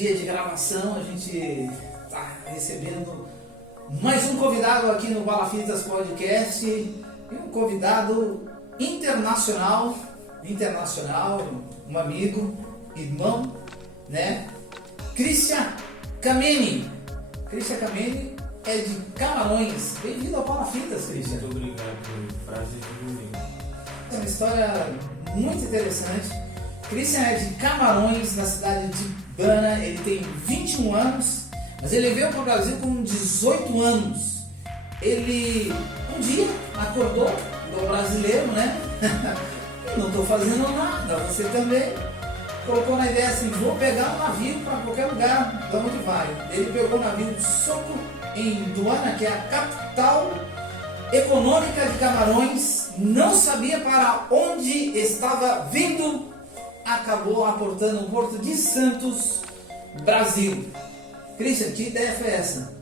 dia de gravação, a gente está recebendo mais um convidado aqui no Balafitas Podcast, e um convidado internacional, um amigo, irmão, né? Christian Kameni. Christian Kameni é de Camarões. Bem-vindo ao Balafitas, Christian. Muito obrigado pelo prazer de comigo. É uma história muito interessante. Christian é de Camarões, na cidade de Bana. Ele tem 21 anos, mas ele veio para o Brasil com 18 anos. Ele um dia acordou, igual brasileiro, né? Não estou fazendo nada, você também. Colocou na ideia assim, vou pegar um navio para qualquer lugar, de onde vai. Ele pegou o navio de Soco, em Duana, que é a capital econômica de Camarões, não sabia para onde estava vindo, acabou aportando no Porto de Santos, Brasil. Christian, que ideia foi essa?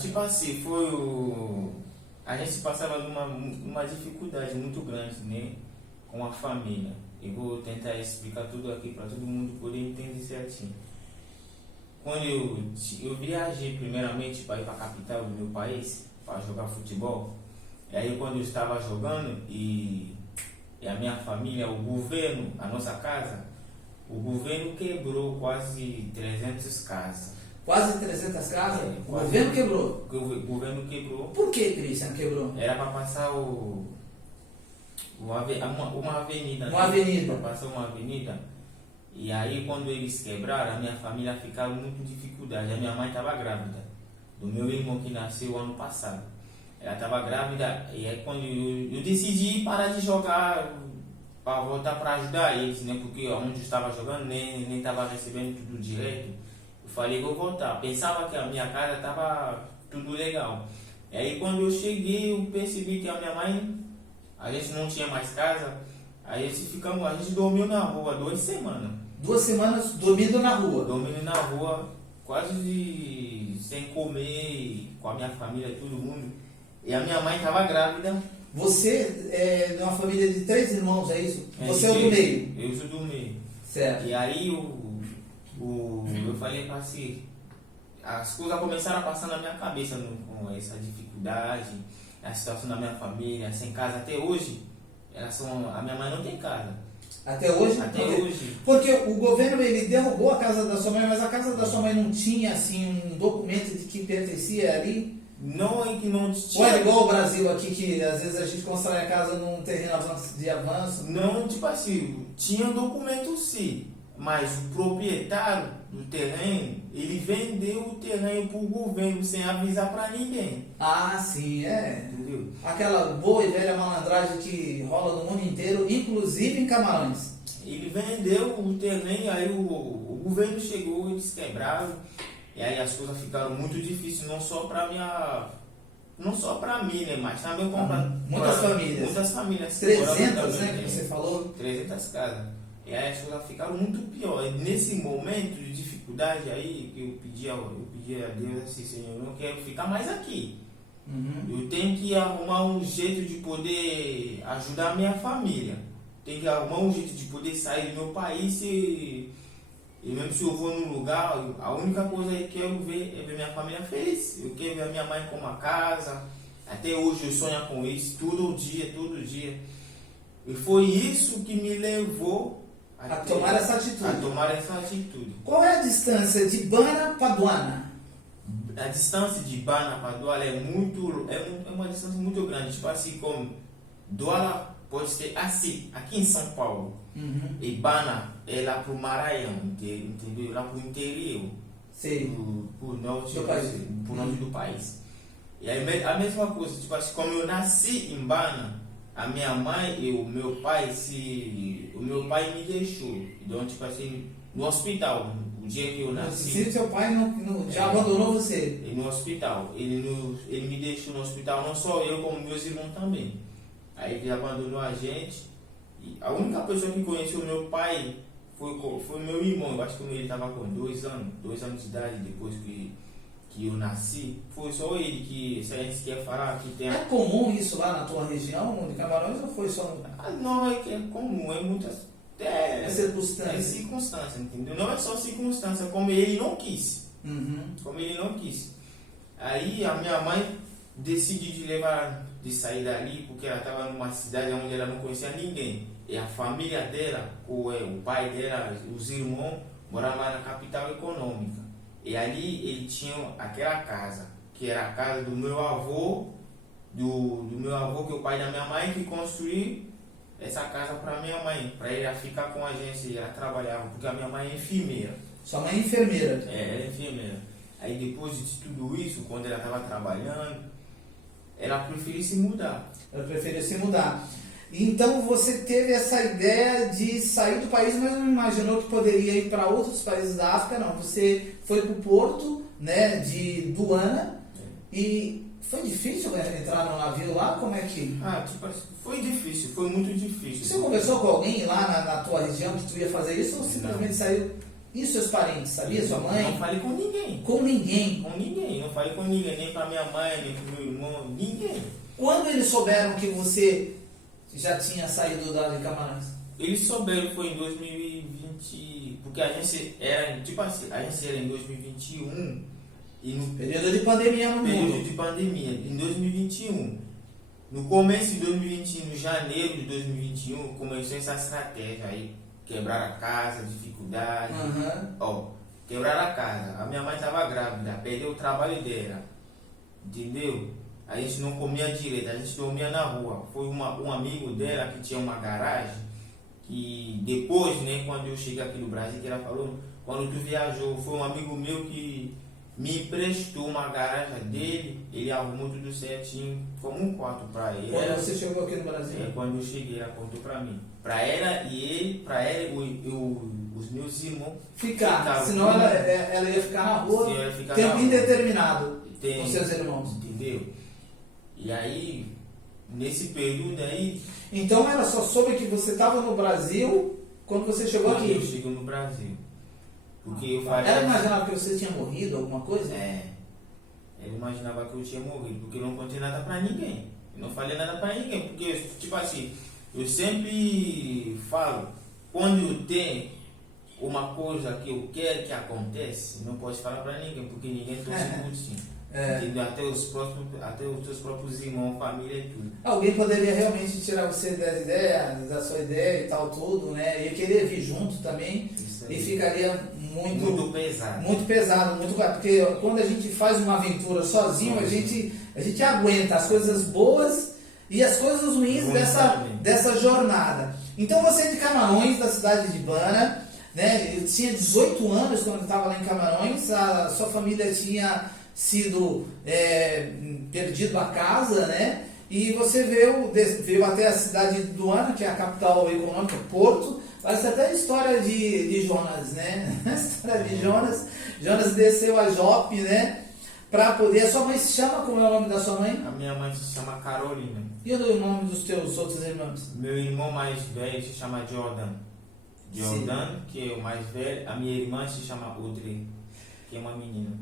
Tipo assim, a gente passava numa dificuldade muito grande, né, com a família. Eu vou tentar explicar tudo aqui para todo mundo poder entender certinho. Quando eu viajei primeiramente para ir para a capital do meu país, para jogar futebol, e aí quando eu estava jogando e a minha família, o governo, a nossa casa, o governo quebrou quase 300 casas. Quase 300 casas? É, o governo quebrou? O governo quebrou. Por que, Christian, quebrou? Era para passar uma avenida. Uma avenida. Para passar uma avenida. E aí quando eles quebraram, a minha família ficava muito em dificuldade. A minha mãe estava grávida do meu irmão que nasceu ano passado. Ela estava grávida e aí quando eu decidi parar de jogar para voltar para ajudar eles, né? Porque onde eu estava jogando nem estava recebendo tudo direito. Eu falei, vou voltar. Pensava que a minha casa estava tudo legal. E aí quando eu cheguei, eu percebi que a minha mãe, a gente não tinha mais casa. Aí a gente dormiu na rua 2 semanas. 2 semanas dormindo na rua? Dormindo na rua, sem comer, com a minha família, todo mundo. E a minha mãe estava grávida. Você é de uma família de 3 irmãos, é isso? Você é o do meio? Eu sou do meio. Certo. E aí eu falei para si, as coisas começaram a passar na minha cabeça com essa dificuldade, a situação da minha família, sem casa até hoje. A minha mãe não tem casa. Até hoje? Até hoje. Porque o governo ele derrubou a casa da sua mãe, mas a casa da sua mãe não tinha assim um documento de que pertencia ali? Não é que não tinha. Ou é igual o Brasil aqui, que às vezes a gente constrói a casa num terreno de avanço? Não, tipo assim, tinha documento sim, mas o proprietário do terreno, ele vendeu o terreno para o governo sem avisar para ninguém. Ah, sim, é. Entendeu? Aquela boa e velha malandragem que rola no mundo inteiro, inclusive em Camarões. Ele vendeu o terreno, aí o governo chegou, eles quebraram, e aí as coisas ficaram muito difíceis, não só para mim, né, mas também para muitas famílias. Muitas famílias. 300, né, que você falou? 300 casas. E aí as coisas ficaram muito pior. E nesse momento de dificuldade aí, que eu pedi a Deus assim, Senhor, eu não quero ficar mais aqui. Uhum. Eu tenho que arrumar um jeito de poder ajudar a minha família. Tenho que arrumar um jeito de poder sair do meu país e mesmo se eu vou num lugar, a única coisa que eu quero ver é ver minha família feliz. Eu quero ver a minha mãe com uma casa. Até hoje eu sonho com isso, todo dia. E foi isso que me levou a tomar essa atitude. Qual é a distância de Bana para Duana? A distância de Bana para Duala é uma distância muito grande. Tipo assim, como Duala pode ser assim, aqui em São Paulo. Uhum. E Bana é lá pro Maranhão, entendeu? Lá pro interior. Sei. Pro norte do país. E aí a mesma coisa, tipo assim, como eu nasci em Bana, a minha mãe e o meu pai me deixou. Então, tipo assim, no hospital, o dia que eu nasci. Se seu pai já abandonou você? No hospital. Ele me deixou no hospital, não só eu, como meus irmãos também. Aí ele abandonou a gente. E a única pessoa que conheceu meu pai foi meu irmão. Eu acho que ele estava com 2 anos de idade depois que eu nasci. Foi só ele que, se a gente quer falar que tem... É comum isso lá na tua região de Camarões ou foi só... Não, é que é comum, É circunstância. É circunstância, entendeu? Não é só circunstância, como ele não quis. Como ele não quis. Aí a minha mãe decidiu de sair dali, porque ela estava numa cidade onde ela não conhecia ninguém. E a família dela, o pai dela, os irmãos, moravam lá na capital econômica. E ali ele tinha aquela casa, que era a casa do meu avô, do meu avô, que é o pai da minha mãe, que construiu essa casa para minha mãe, para ele ficar com a gente. Ela trabalhava, porque a minha mãe é enfermeira. Sua mãe é enfermeira? É, ela é enfermeira. Aí depois de tudo isso, quando ela estava trabalhando, ela preferiu se mudar. Ela preferiu se mudar. Então você teve essa ideia de sair do país, mas não imaginou que poderia ir para outros países da África, não. Você foi para o porto, né, de Duana, e foi difícil entrar no navio lá? Como é que... Foi difícil, foi muito difícil. Você conversou com alguém lá na tua região que tu ia fazer isso, ou simplesmente saiu? E seus parentes, sabia? Sua mãe? Não falei com ninguém. Com ninguém? Com ninguém, não falei com ninguém, nem para minha mãe, nem para meu irmão, ninguém. Quando eles souberam que você já tinha saído da de Camarões? Eles souberam, foi em 2020, porque a gente era, a gente era em 2021 e no período de pandemia no período mundo. de pandemia, em 2021. No começo de 2021, no janeiro de 2021, começou essa estratégia aí, quebrar a casa, dificuldade. Quebrar a casa. A minha mãe estava grávida, perdeu o trabalho dela, entendeu? A gente não comia direito, a gente dormia na rua. Foi um amigo dela que tinha uma garagem, que depois, né, quando eu cheguei aqui no Brasil, que ela falou, quando tu viajou, foi um amigo meu que me emprestou uma garagem dele, ele arrumou tudo certinho, como um quarto para ele. Quando você chegou aqui no Brasil? Quando eu cheguei, ela contou para mim. Para ela e ele, os meus irmãos ficaram. Senão ela ia ficar na rua tempo indeterminado com seus irmãos. Entendeu? E aí, nesse período aí... Então ela só soube que você estava no Brasil quando você chegou aqui? Quando eu cheguei no Brasil. Porque eu falei... Ela imaginava que você tinha morrido, alguma coisa? Ela imaginava que eu tinha morrido, porque eu não contei nada pra ninguém. Eu não falei nada pra ninguém, porque, tipo assim, eu sempre falo, quando eu tenho uma coisa que eu quero que aconteça, não pode falar pra ninguém, porque ninguém torce por ti. Entendeu? Até os teus próprios irmãos, família e tudo. Alguém poderia realmente tirar você das ideias, da sua ideia e tal, tudo, né? E querer vir junto também. E ficaria muito pesado. Muito pesado, porque quando a gente faz uma aventura sozinho, a gente aguenta as coisas boas e as coisas ruins dessa jornada. Então você é de Camarões, da cidade de Bana, né? Eu tinha 18 anos quando estava lá em Camarões, a sua família tinha sido perdido a casa, né? E você veio até a cidade de Duana, que é a capital econômica, Porto. Parece até a história de Jonas, né? A história de Jonas. Jonas desceu a Jope, né? Para poder... A sua mãe se chama? Como é o nome da sua mãe? A minha mãe se chama Carolina. E o nome dos teus outros irmãos? Meu irmão mais velho se chama Jordan. Que é o mais velho. A minha irmã se chama Audrey, que é uma menina.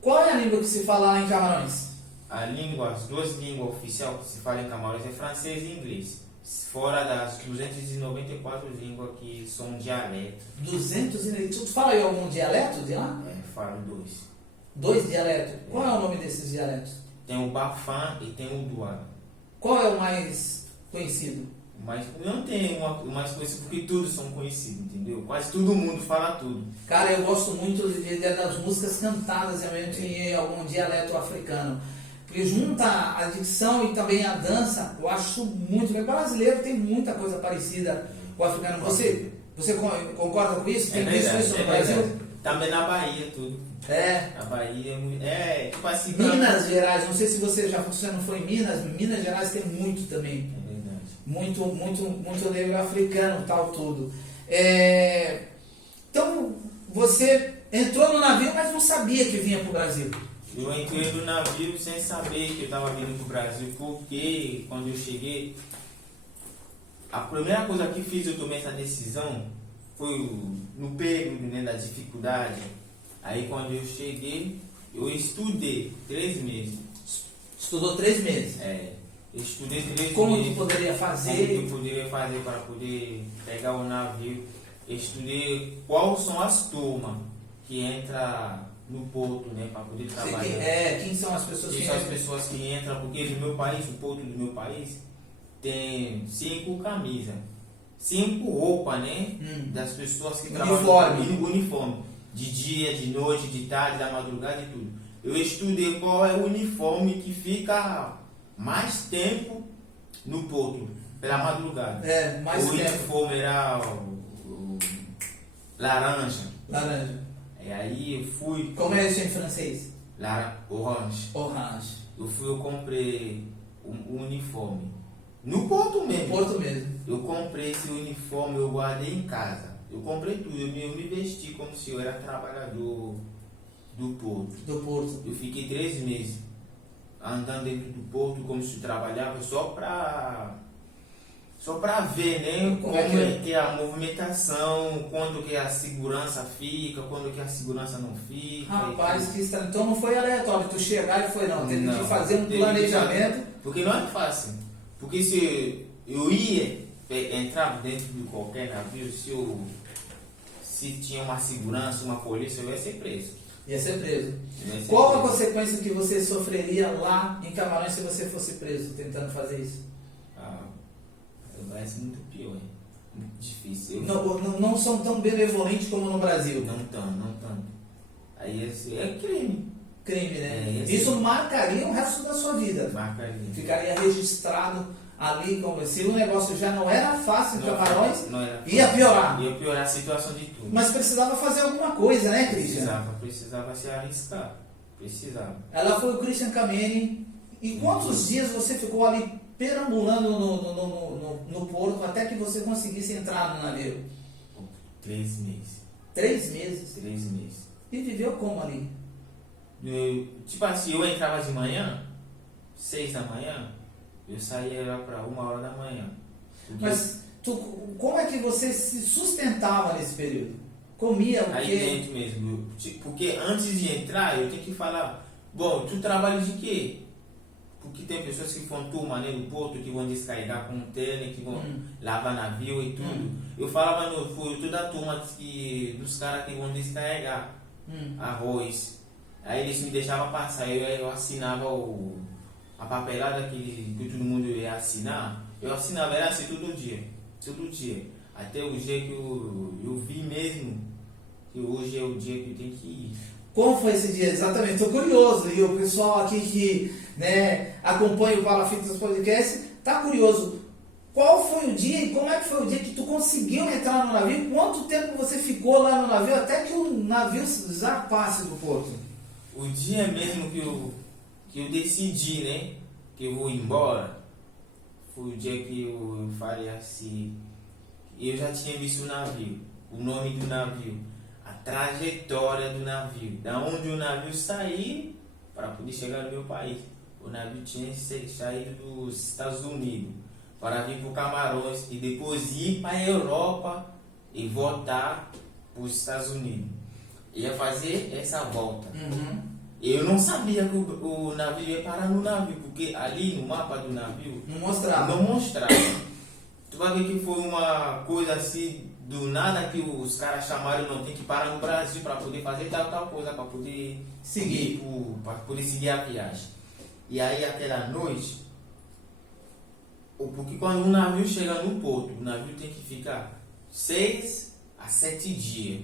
Qual é a língua que se fala lá em Camarões? As duas línguas oficiais que se fala em Camarões é francês e inglês. Fora das 294 línguas que são dialetos. 200 Tu fala aí algum dialeto de lá? Falo 2. 2 dialetos? Qual é o nome desses dialetos? Tem o Bafan e tem o Douala. Qual é o mais conhecido? Mas não tem o mais conhecido, porque todos são conhecidos, entendeu? Quase todo mundo fala tudo. Cara, eu gosto muito das músicas cantadas realmente em algum dialeto africano. Porque junta a dicção e também a dança, eu acho muito legal. O brasileiro tem muita coisa parecida com o africano. Você concorda com isso? Tem visto isso no Brasil? Também na Bahia, tudo. Na Bahia tipo assim... Minas Gerais, não sei se você não foi em Minas Gerais tem muito também. É verdade. Muito negro africano, tal, tudo. Então, você entrou no navio, mas não sabia que vinha para o Brasil. Eu entrei no navio sem saber que eu estava vindo para o Brasil, porque quando eu cheguei, a primeira coisa que fiz eu tomei essa decisão foi no período, né, da dificuldade. Aí quando eu cheguei, eu estudei 3 meses. Estudou 3 meses? Eu estudei 3 Como meses. tu poderia Como fazer? eu poderia fazer para poder pegar o navio. Eu estudei quais são as turmas que entram no porto, né, para poder trabalhar. Quem são as pessoas Quem que são as entram? pessoas que entram, porque no meu país, o porto do meu país, tem 5 camisas, 5 roupas, né? Das pessoas que trabalham no uniforme. De dia, de noite, de tarde, da madrugada e tudo. Eu estudei qual é o uniforme que fica mais tempo no porto, pela madrugada. Mais o tempo. uniforme era o laranja. Laranja. E aí eu fui. Como é isso em francês? Orange. Orange. Eu comprei um uniforme. No porto mesmo. No porto mesmo. Eu comprei esse uniforme, eu guardei em casa. Eu comprei tudo, eu me vesti como se eu era trabalhador do porto. Do porto. Eu fiquei 3 meses andando dentro do porto como se eu trabalhava só para ver, né, como é que é a movimentação, quando que a segurança fica, quando que a segurança não fica. Rapaz, que estranho. Então não foi aleatório tu chegar e foi não. Teve que fazer um teve planejamento. Porque não é fácil. Porque se eu ia entrar dentro de qualquer navio, se tinha uma segurança, uma polícia, eu ia ser preso. Ia ser preso. Qual a consequência que você sofreria lá em Camarões se você fosse preso tentando fazer isso? Vai ser muito pior, hein? Muito difícil. Não são tão benevolentes como no Brasil. Não tanto. Aí é crime. Crime, né? Isso marcaria o resto da sua vida. Marcaria. Ficaria registrado ali como se o negócio já não era fácil em Camarões, não era ia piorar. Ia piorar a situação de tudo. Mas precisava fazer alguma coisa, né, Christian? Precisava se arriscar. Precisava. Ela foi o Christian Kameni. E quantos dias você ficou ali perambulando no porto até que você conseguisse entrar no navio? 3 meses. 3 meses? 3 meses. E viveu como ali? Tipo assim, eu entrava de manhã, 6 da manhã, eu saía lá para 1h da manhã. Mas como é que você se sustentava nesse período? Comia o quê? Aí dentro mesmo. Porque antes de entrar, eu tenho que falar, bom, tu trabalha de quê? Porque tem pessoas que vão turma no porto, que vão descarregar contêiner, que vão lavar navio e tudo. Eu falava, eu toda a turma dos caras que vão descarregar arroz. Aí eles me deixavam passar, eu assinava a papelada que todo mundo ia assinar. Eu assinava, era assim todo dia. Até o dia que eu vi mesmo que hoje é o dia que eu tenho que ir. Como foi esse dia? Exatamente, estou curioso. E o pessoal aqui que acompanha o Palafitas Podcast está curioso. Qual foi o dia e como é que foi o dia que tu conseguiu entrar no navio? Quanto tempo você ficou lá no navio até que o navio zarpasse do porto? O dia mesmo que eu decidi, né, que eu vou embora, foi o dia que eu falei assim, eu já tinha visto o navio, o nome do navio, a trajetória do navio, da onde o navio saiu para poder chegar no meu país. O navio tinha saído dos Estados Unidos para vir para o Camarões e depois ir para a Europa e voltar para os Estados Unidos. Ia fazer essa volta. Eu não sabia que o navio ia parar no navio, porque ali no mapa do navio não mostrava. Tu vai ver que foi uma coisa assim do nada que os caras chamaram, não tem que parar no Brasil para poder fazer tal coisa, para poder seguir a viagem. E aí aquela noite, porque quando um navio chega no porto, o navio tem que ficar 6 a 7 dias.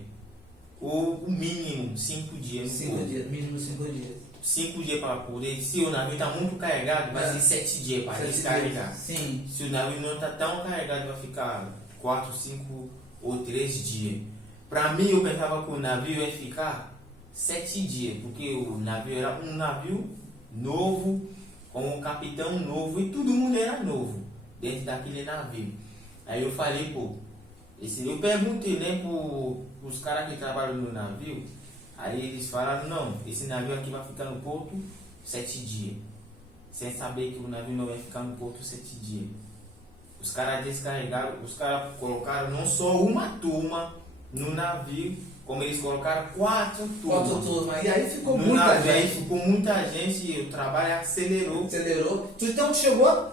Ou o mínimo 5 dias. 5 dias, mínimo 5 dias. 5 dias para poder. Se o navio está muito carregado, vai ser 7 dias para descarregar. Sim. Se o navio não está tão carregado, vai ficar 4, 5 ou 3 dias. Para mim, eu pensava que o navio ia ficar 7 dias, porque o navio era um navio novo, com um capitão novo e todo mundo era novo dentro daquele navio. Aí eu falei, eu perguntei, né, os caras que trabalham no navio, aí eles falaram, não, esse navio aqui vai ficar no porto 7 dias, sem saber que o navio não vai ficar no porto 7 dias. Os caras descarregaram, os caras colocaram não só uma turma no navio, como eles colocaram 4 turmas. 4 turmas, e aí ficou no muita navio, gente. aí ficou muita gente e o trabalho acelerou. Tu então chegou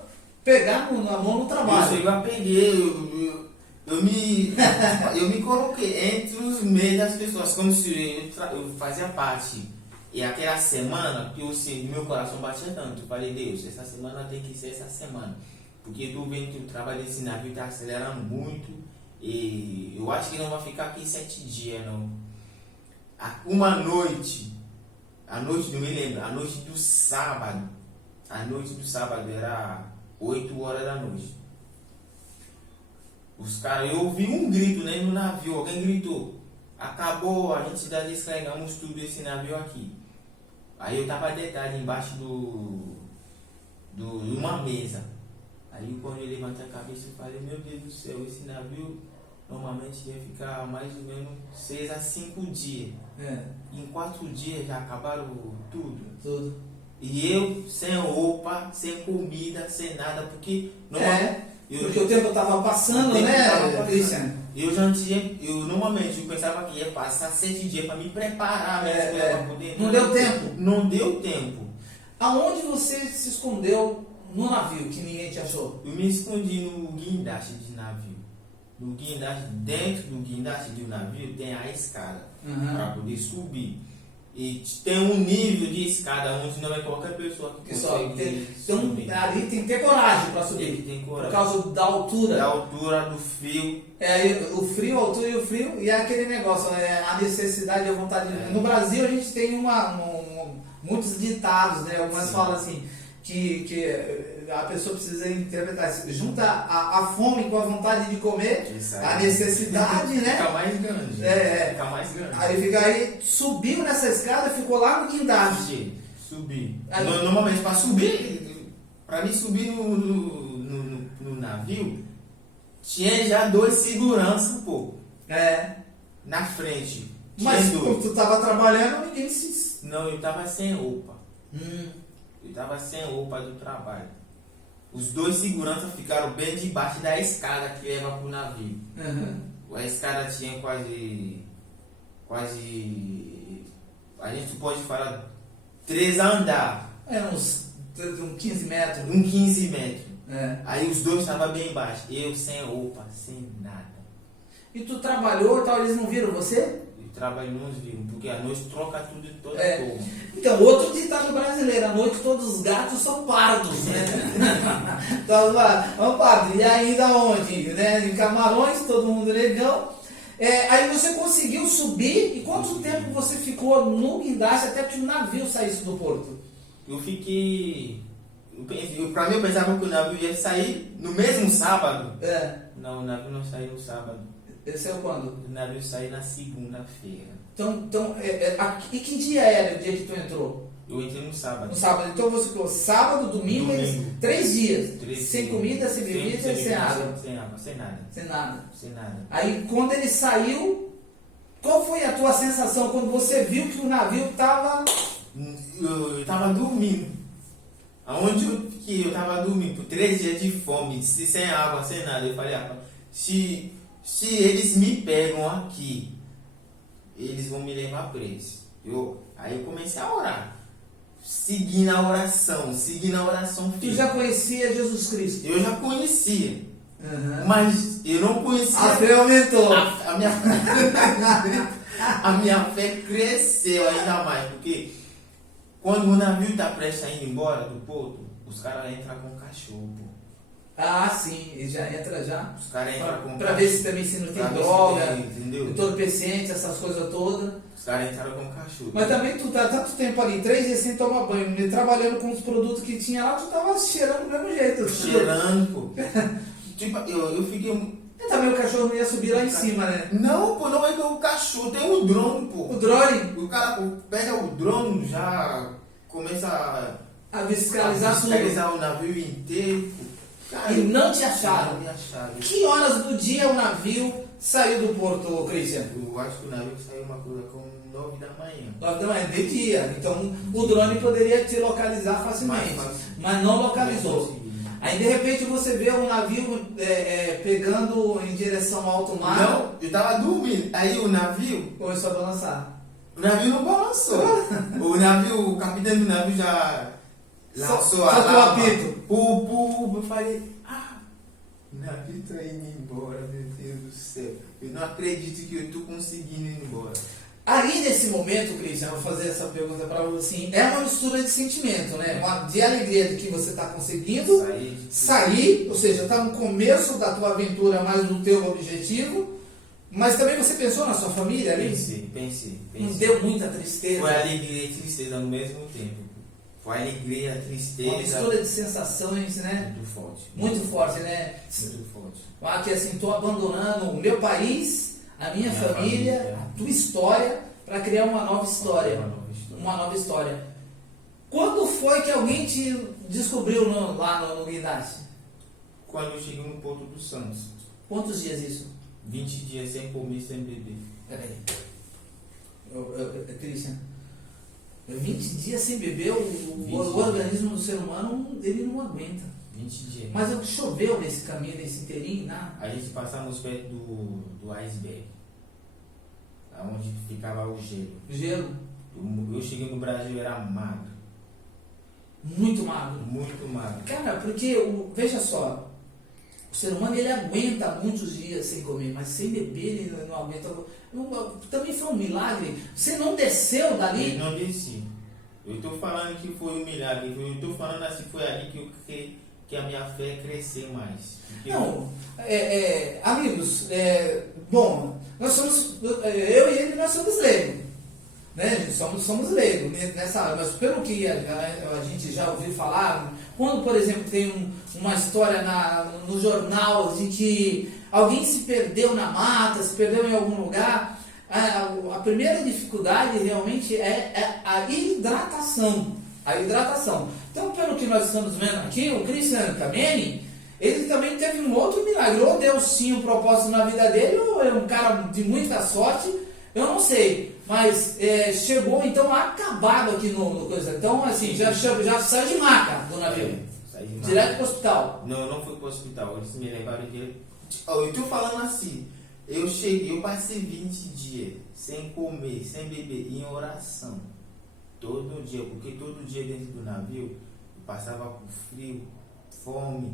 pegar na mão no trabalho. Eu peguei, eu me coloquei entre os meios das pessoas, como se eu fazia parte. E aquela semana, que meu coração batia tanto, eu falei, Deus, essa semana tem que ser essa semana. Porque eu tô vendo que o trabalho desse navio está acelerando muito. E eu acho que não vai ficar aqui 7 dias, não. Uma noite, a noite, não me lembro, a noite do sábado era 8 horas da noite. Os caras, eu ouvi um grito, né, no navio, alguém gritou, acabou, a gente descarregamos tudo esse navio aqui. Aí eu tava deitado embaixo de uma mesa. Aí quando eu levantei a cabeça, eu falei, meu Deus do céu, esse navio normalmente ia ficar mais ou menos 6 a 5 dias. Em 4 dias já acabaram tudo. E eu sem roupa, sem comida, sem nada, porque porque o tempo estava passando, né, Cristian? Eu normalmente pensava que ia passar 7 dias para me preparar, para poder. Não deu tempo? Não deu tempo. Aonde você se escondeu no navio que ninguém te achou? Eu me escondi no guindaste de navio. No guindaste, dentro do guindaste do navio tem a escada para poder subir. E tem um nível de escada onde não é qualquer pessoa que consegue subir. Ali tem que ter coragem para subir. Tem coragem. Por causa da altura. Da altura, do frio. O frio, a altura e o frio. E é aquele negócio, a necessidade e a vontade. No Brasil a gente tem muitos ditados, né? Algumas falam assim, que a pessoa precisa interpretar. Junta a fome com a vontade de comer, a necessidade, né? Fica mais grande. Fica mais grande. Aí subiu nessa escada, ficou lá no guindaste. Subi. Normalmente para mim subir no navio, tinha já 2 seguranças, pô. Na frente. Mas quando tu estava trabalhando, ninguém se... Não, eu estava sem roupa. Eu estava sem roupa do trabalho. Os 2 seguranças ficaram bem debaixo da escada que leva para o navio. A escada tinha quase, a gente pode falar, 3 andares. Uns 15 metros. 15 metros. Aí os 2 estavam bem embaixo. Eu sem roupa, sem nada. E tu trabalhou e tal, eles não viram você? Trabalho não viram, porque a noite troca tudo de toda forma. Então, outro ditado brasileiro, à noite todos os gatos são pardos, né? Então, vamos pardos. E ainda onde? Né? Em Camarões, todo mundo legal. Aí você conseguiu subir, e quanto tempo você ficou no guindaste até que o navio saísse do porto? Eu fiquei... Pra mim eu pensava que o navio ia sair no mesmo sábado. Não, o navio não saiu no sábado. Ele saiu quando? O navio saiu na segunda-feira. Então, e que dia era o dia que tu entrou? Eu entrei no sábado. No sábado. Então você ficou sábado, domingo. 3 dias. Sem comida, sem bebida, sem água. Sem água, sem nada. Sem nada. Aí quando ele saiu, qual foi a tua sensação quando você viu que o navio estava... Eu estava dormindo. Aonde eu estava dormindo, por 3 dias de fome, sem água, sem nada. Eu falei, se eles me pegam aqui, eles vão me levar preso. Aí eu comecei a orar. Seguindo a oração Tu já conhecia Jesus Cristo? Eu já conhecia. Mas eu não conhecia. A fé aumentou. A minha fé cresceu ainda mais. Porque quando o navio está prestes a ir embora do porto, os caras entram com cachorro. Sim, ele já entra já. Os caras entram com pra ver se também se não tem droga, entendeu? Entorpecente, essas coisas todas. Os caras entraram com cachorro. Mas também tu tá tanto tempo ali, 3 dias sem tomar banho, e trabalhando com os produtos que tinha lá, tu tava cheirando do mesmo jeito. Cheirando, pô. Tipo, eu fiquei... E também o cachorro não ia subir lá em cima, né? Não, pô, não é que o cachorro, tem um drone, pô. O drone? O cara pega o drone, já começa a fiscalizar tudo. Fiscalizar o navio inteiro. Cara, e não te acharam? Não me acharam. Que horas do dia o navio saiu do porto, Cristian? Eu acho que o navio saiu uma coisa com 9 da manhã. 9 da manhã, de dia. Então o drone poderia te localizar facilmente, mas não localizou. Aí de repente você vê um navio pegando em direção ao alto mar. Não, eu tava dormindo. Aí o navio começou a balançar. O navio não balançou. O capitão do navio lançou Só a o alarma. apito. Eu falei, o navio tá indo embora, meu Deus do céu. Eu não acredito que eu tô conseguindo ir embora. Aí nesse momento, Cristian, eu vou fazer essa pergunta para você. Assim, é uma mistura de sentimento, né? De alegria de que você está conseguindo sair, ou seja, está no começo da tua aventura, mais do teu objetivo, mas também você pensou na sua família ali? Pensei. Não deu muita tristeza? Foi alegria e tristeza no mesmo tempo. Foi alegria, tristeza. Uma mistura de sensações, né? Muito forte. Muito forte, né? Muito forte. Que assim, estou abandonando o meu país, a minha família, a tua história, para criar uma nova história. Uma nova história. Quando foi que alguém te descobriu lá no Guindaste? Quando eu cheguei no Porto dos Santos. Quantos dias isso? 20 dias sem comer, sem beber. Peraí. Cristian, 20 dias sem beber, o organismo do ser humano, ele não aguenta. 20 dias. Mas choveu nesse caminho, nesse inteirinho, né? A gente passamos perto do iceberg, onde ficava o gelo. Gelo. Eu cheguei no Brasil, era magro. Muito magro. Muito magro. Cara, porque, veja só, o ser humano ele aguenta muitos dias sem comer, mas sem beber ele não aguenta. Também foi um milagre. Você não desceu dali? Eu não desci. Eu estou falando que foi um milagre. Eu estou falando assim, foi ali que a minha fé cresceu mais. Não, amigos, bom, nós somos, eu e ele, nós somos leigos, né? Somos leigos nessa área, mas pelo que a gente já ouviu falar, quando, por exemplo, tem uma história no jornal de que alguém se perdeu na mata, se perdeu em algum lugar, a primeira dificuldade realmente é a hidratação. Então, pelo que nós estamos vendo aqui, o Cristian Kameni, ele também teve um outro milagre. Ou Deus tinha um propósito na vida dele, ou é um cara de muita sorte, eu não sei. Mas chegou então acabado aqui no coisa. Então, assim, já saiu de maca do navio. Direto para o hospital. Não fui para o hospital, eles me levaram direto. Eu estou falando assim, eu passei 20 dias sem comer, sem beber, em oração. Todo dia, porque todo dia dentro do navio eu passava com frio, fome.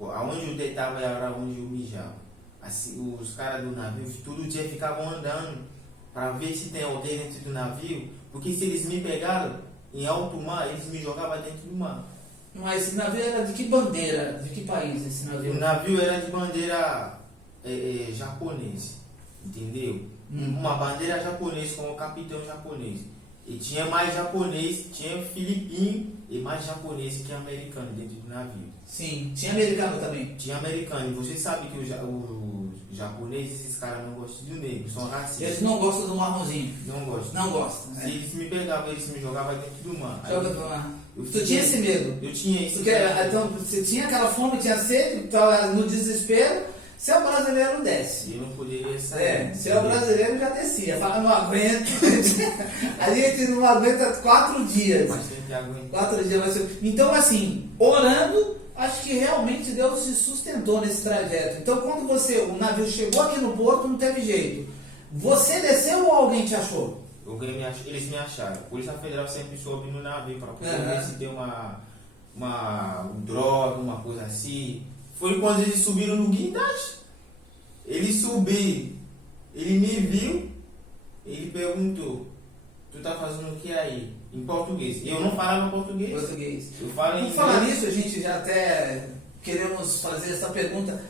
Aonde eu deitava era onde eu mijava. Assim, os caras do navio todo dia ficavam andando para ver se tem alguém dentro do navio, porque se eles me pegaram em alto mar, eles me jogavam dentro do mar. Mas esse navio era de que bandeira? De que país esse navio? O navio era de bandeira japonesa, entendeu? Uma bandeira japonesa com o capitão japonês. E tinha mais japonês, tinha filipino e mais japonês que americano dentro do navio. Sim, tinha americano também. Tinha americano. E você sabe que os japoneses, esses caras não gostam de negro, são racistas. Eles não gostam do marronzinho. Não gostam. Não gostam. Se eles me pegavam, eles me jogavam dentro do mar. Joga do mar. Tu tinha esse medo? Eu tinha esse medo. Então, você tinha aquela fome, tinha sede, estava no desespero. Se é o brasileiro, desce. Eu não poderia sair. Se é o brasileiro, já descia. Fala, não aguento. A gente não aguenta 4 dias. Mas tem que aguentar. 4 dias. Então, assim, orando, acho que realmente Deus se sustentou nesse trajeto. Então, quando o navio chegou aqui no porto, não teve jeito. Você desceu ou alguém te achou? Eles me acharam. A Polícia Federal sempre soube no navio para poder ver se tem uma droga, uma coisa assim. Foi quando eles subiram no guindaste. Ele subiu, ele me viu, ele perguntou: tu tá fazendo o que aí? Em português. Eu não falava português. Eu falo em inglês. Por falar nisso, a gente já até queremos fazer essa pergunta.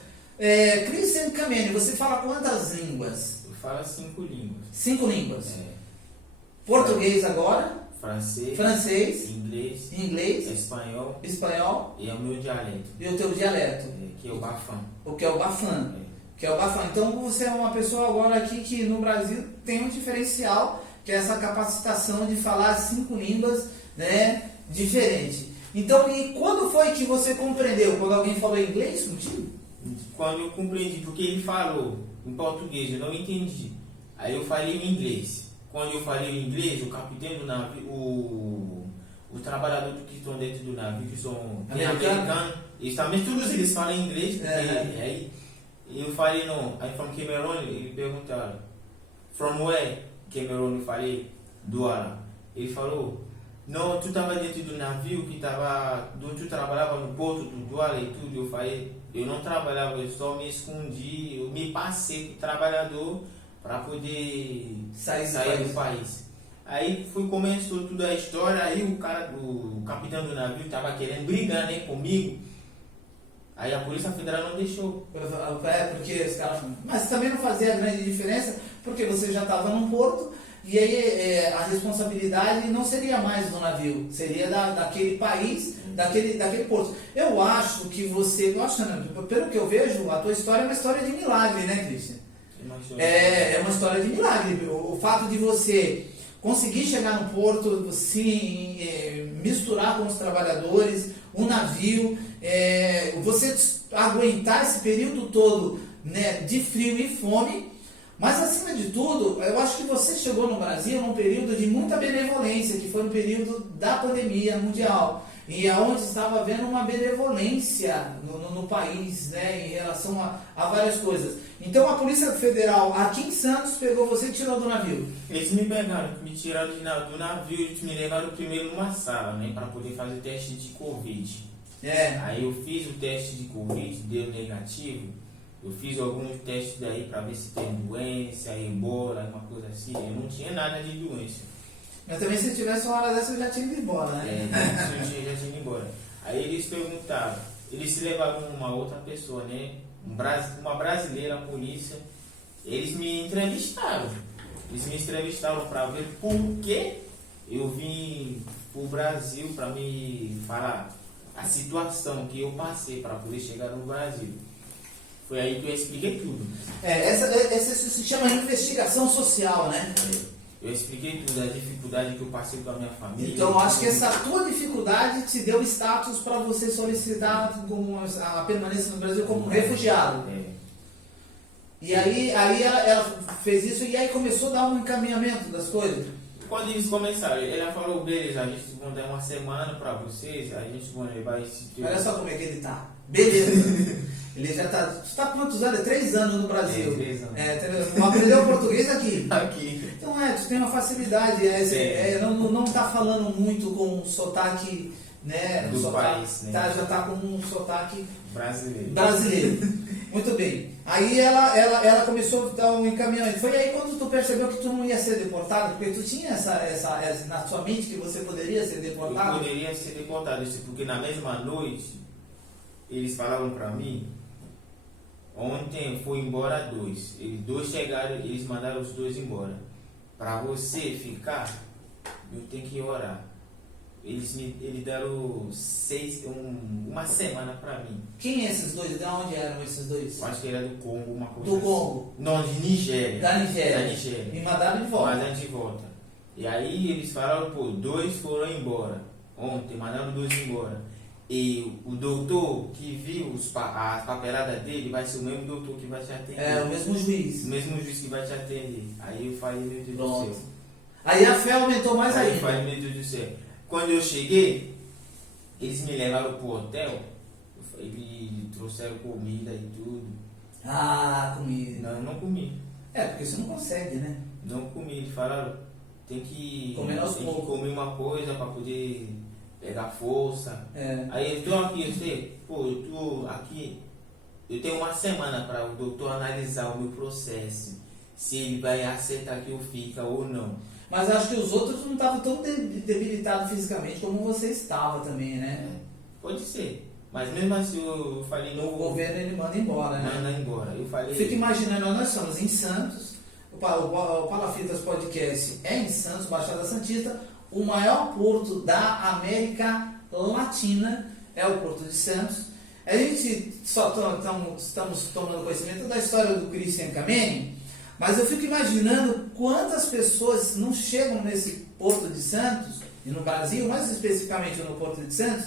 Cristian Kameni, você fala quantas línguas? Eu falo 5 línguas. 5 línguas? Português agora? Francês, inglês, espanhol e é o meu dialeto. E o teu dialeto? Que é o Bafã. O que é o Bafã. Que é o Bafã. Então você é uma pessoa agora aqui que no Brasil tem um diferencial, que é essa capacitação de falar 5 línguas, né, diferente. Então, e quando foi que você compreendeu? Quando alguém falou inglês contigo? Quando eu compreendi, porque ele falou em português, eu não entendi. Aí eu falei em inglês. Quando eu falei em inglês, o capitão do navio, o trabalhador que estão dentro do navio, que são americanos, eles também, todos eles falam inglês, aí eu falei, não, I'm from Cameroon, ele perguntaram, from where? Cameroon, eu falei, Douala. Ele falou, Não, tu estava dentro do navio que estava, tu trabalhava no porto do Douala e tudo. Eu falei, eu não trabalhava, eu só me escondi, eu me passei para trabalhador para poder Sair do país. Aí começou toda a história, aí o capitão do navio estava querendo brigar, né, comigo. Aí a Polícia Federal não deixou. Porque os caras... Mas também não fazia grande diferença, porque você já estava num porto, e aí a responsabilidade não seria mais do navio, seria daquele país, daquele porto. Eu acho que você... Pelo que eu vejo, a tua história é uma história de milagre, né, Christian? É uma história de milagre. O fato de você conseguir chegar no porto, se misturar com os trabalhadores, um navio, você aguentar esse período todo, né, de frio e fome, mas acima de tudo, eu acho que você chegou no Brasil num período de muita benevolência, que foi no período da pandemia mundial, e aonde estava havendo uma benevolência no país, né, em relação a várias coisas. Então a Polícia Federal aqui em Santos pegou você e tirou do navio. Eles me pegaram, me tiraram do navio, eles me levaram primeiro numa sala, né, para poder fazer o teste de Covid. Aí eu fiz o teste de Covid, deu negativo. Eu fiz alguns testes daí para ver se tem doença, ebola, alguma coisa assim. Eu não tinha nada de doença. Mas também se tivesse uma hora dessa eu já tinha ido embora, né? Já tinha ido embora. Aí eles perguntaram, eles se levaram uma outra pessoa, né? Uma brasileira, a polícia. Eles me entrevistaram. Eles me entrevistaram para ver por que eu vim pro Brasil, para me falar a situação que eu passei para poder chegar no Brasil. Foi aí que eu expliquei tudo. Essa se chama investigação social, né? Eu expliquei tudo, a dificuldade que eu passei com a minha família. Então, acho que essa tua dificuldade te deu status para você solicitar a permanência no Brasil como refugiado. E aí ela fez isso e aí começou a dar um encaminhamento das coisas. Quando eles começaram, ela falou, beleza, a gente vai dar uma semana para vocês, a gente vai levar esse... Olha só como é que ele tá. Beleza. Ele já tá... Você tá quantos anos? 3 anos no Brasil. 3 anos. Aprendeu português aqui. Aqui. Então tu tem uma facilidade. Não tá falando muito com um sotaque, né? Do país, né? Já tá com um sotaque brasileiro. Muito bem. Aí ela começou a dar um encaminhamento. Foi aí quando tu percebeu que tu não ia ser deportado? Porque tu tinha essa na sua mente que você poderia ser deportado? Eu poderia ser deportado, porque na mesma noite eles falaram para mim, ontem foi embora 2. Eles 2 chegaram, eles mandaram os 2 embora. Para você ficar, eu tenho que orar. Eles deram uma semana para mim. Quem é esses 2? De onde eram esses 2? Eu acho que era do Congo, uma coisa do assim. Congo? Não, de Nigéria. Da Nigéria. Me mandaram de volta. Mandaram de volta. E aí eles falaram, 2 foram embora. Ontem, mandaram 2 embora. E o doutor que viu a papelada dele vai ser o mesmo doutor que vai te atender. O mesmo juiz. O mesmo juiz que vai te atender. Aí eu falei, meu Deus do céu. Aí a fé aumentou mais ainda. Aí eu falei, meu Deus do céu. Quando eu cheguei, eles me levaram pro hotel. Eles trouxeram comida e tudo. Comida. Não comi. Porque você não consegue, né? Não comi. Eles falaram, tem que comer uma coisa para poder pegar força. Aí eu tô aqui, eu tô aqui, eu tenho uma semana para o doutor analisar o meu processo, se ele vai aceitar que eu fique ou não. Mas acho que os outros não estavam tão debilitados fisicamente como você estava também, né? Pode ser. Mas mesmo assim eu falei... O governo ele manda embora, né? Manda embora. Eu falei... Fica imaginando, nós estamos em Santos, o Palafitas Podcast é em Santos, Baixada Santista, o maior porto da América Latina é o Porto de Santos. A gente só estamos tomando conhecimento da história do Christian Kameni, mas eu fico imaginando quantas pessoas não chegam nesse Porto de Santos, e no Brasil, mais especificamente no Porto de Santos,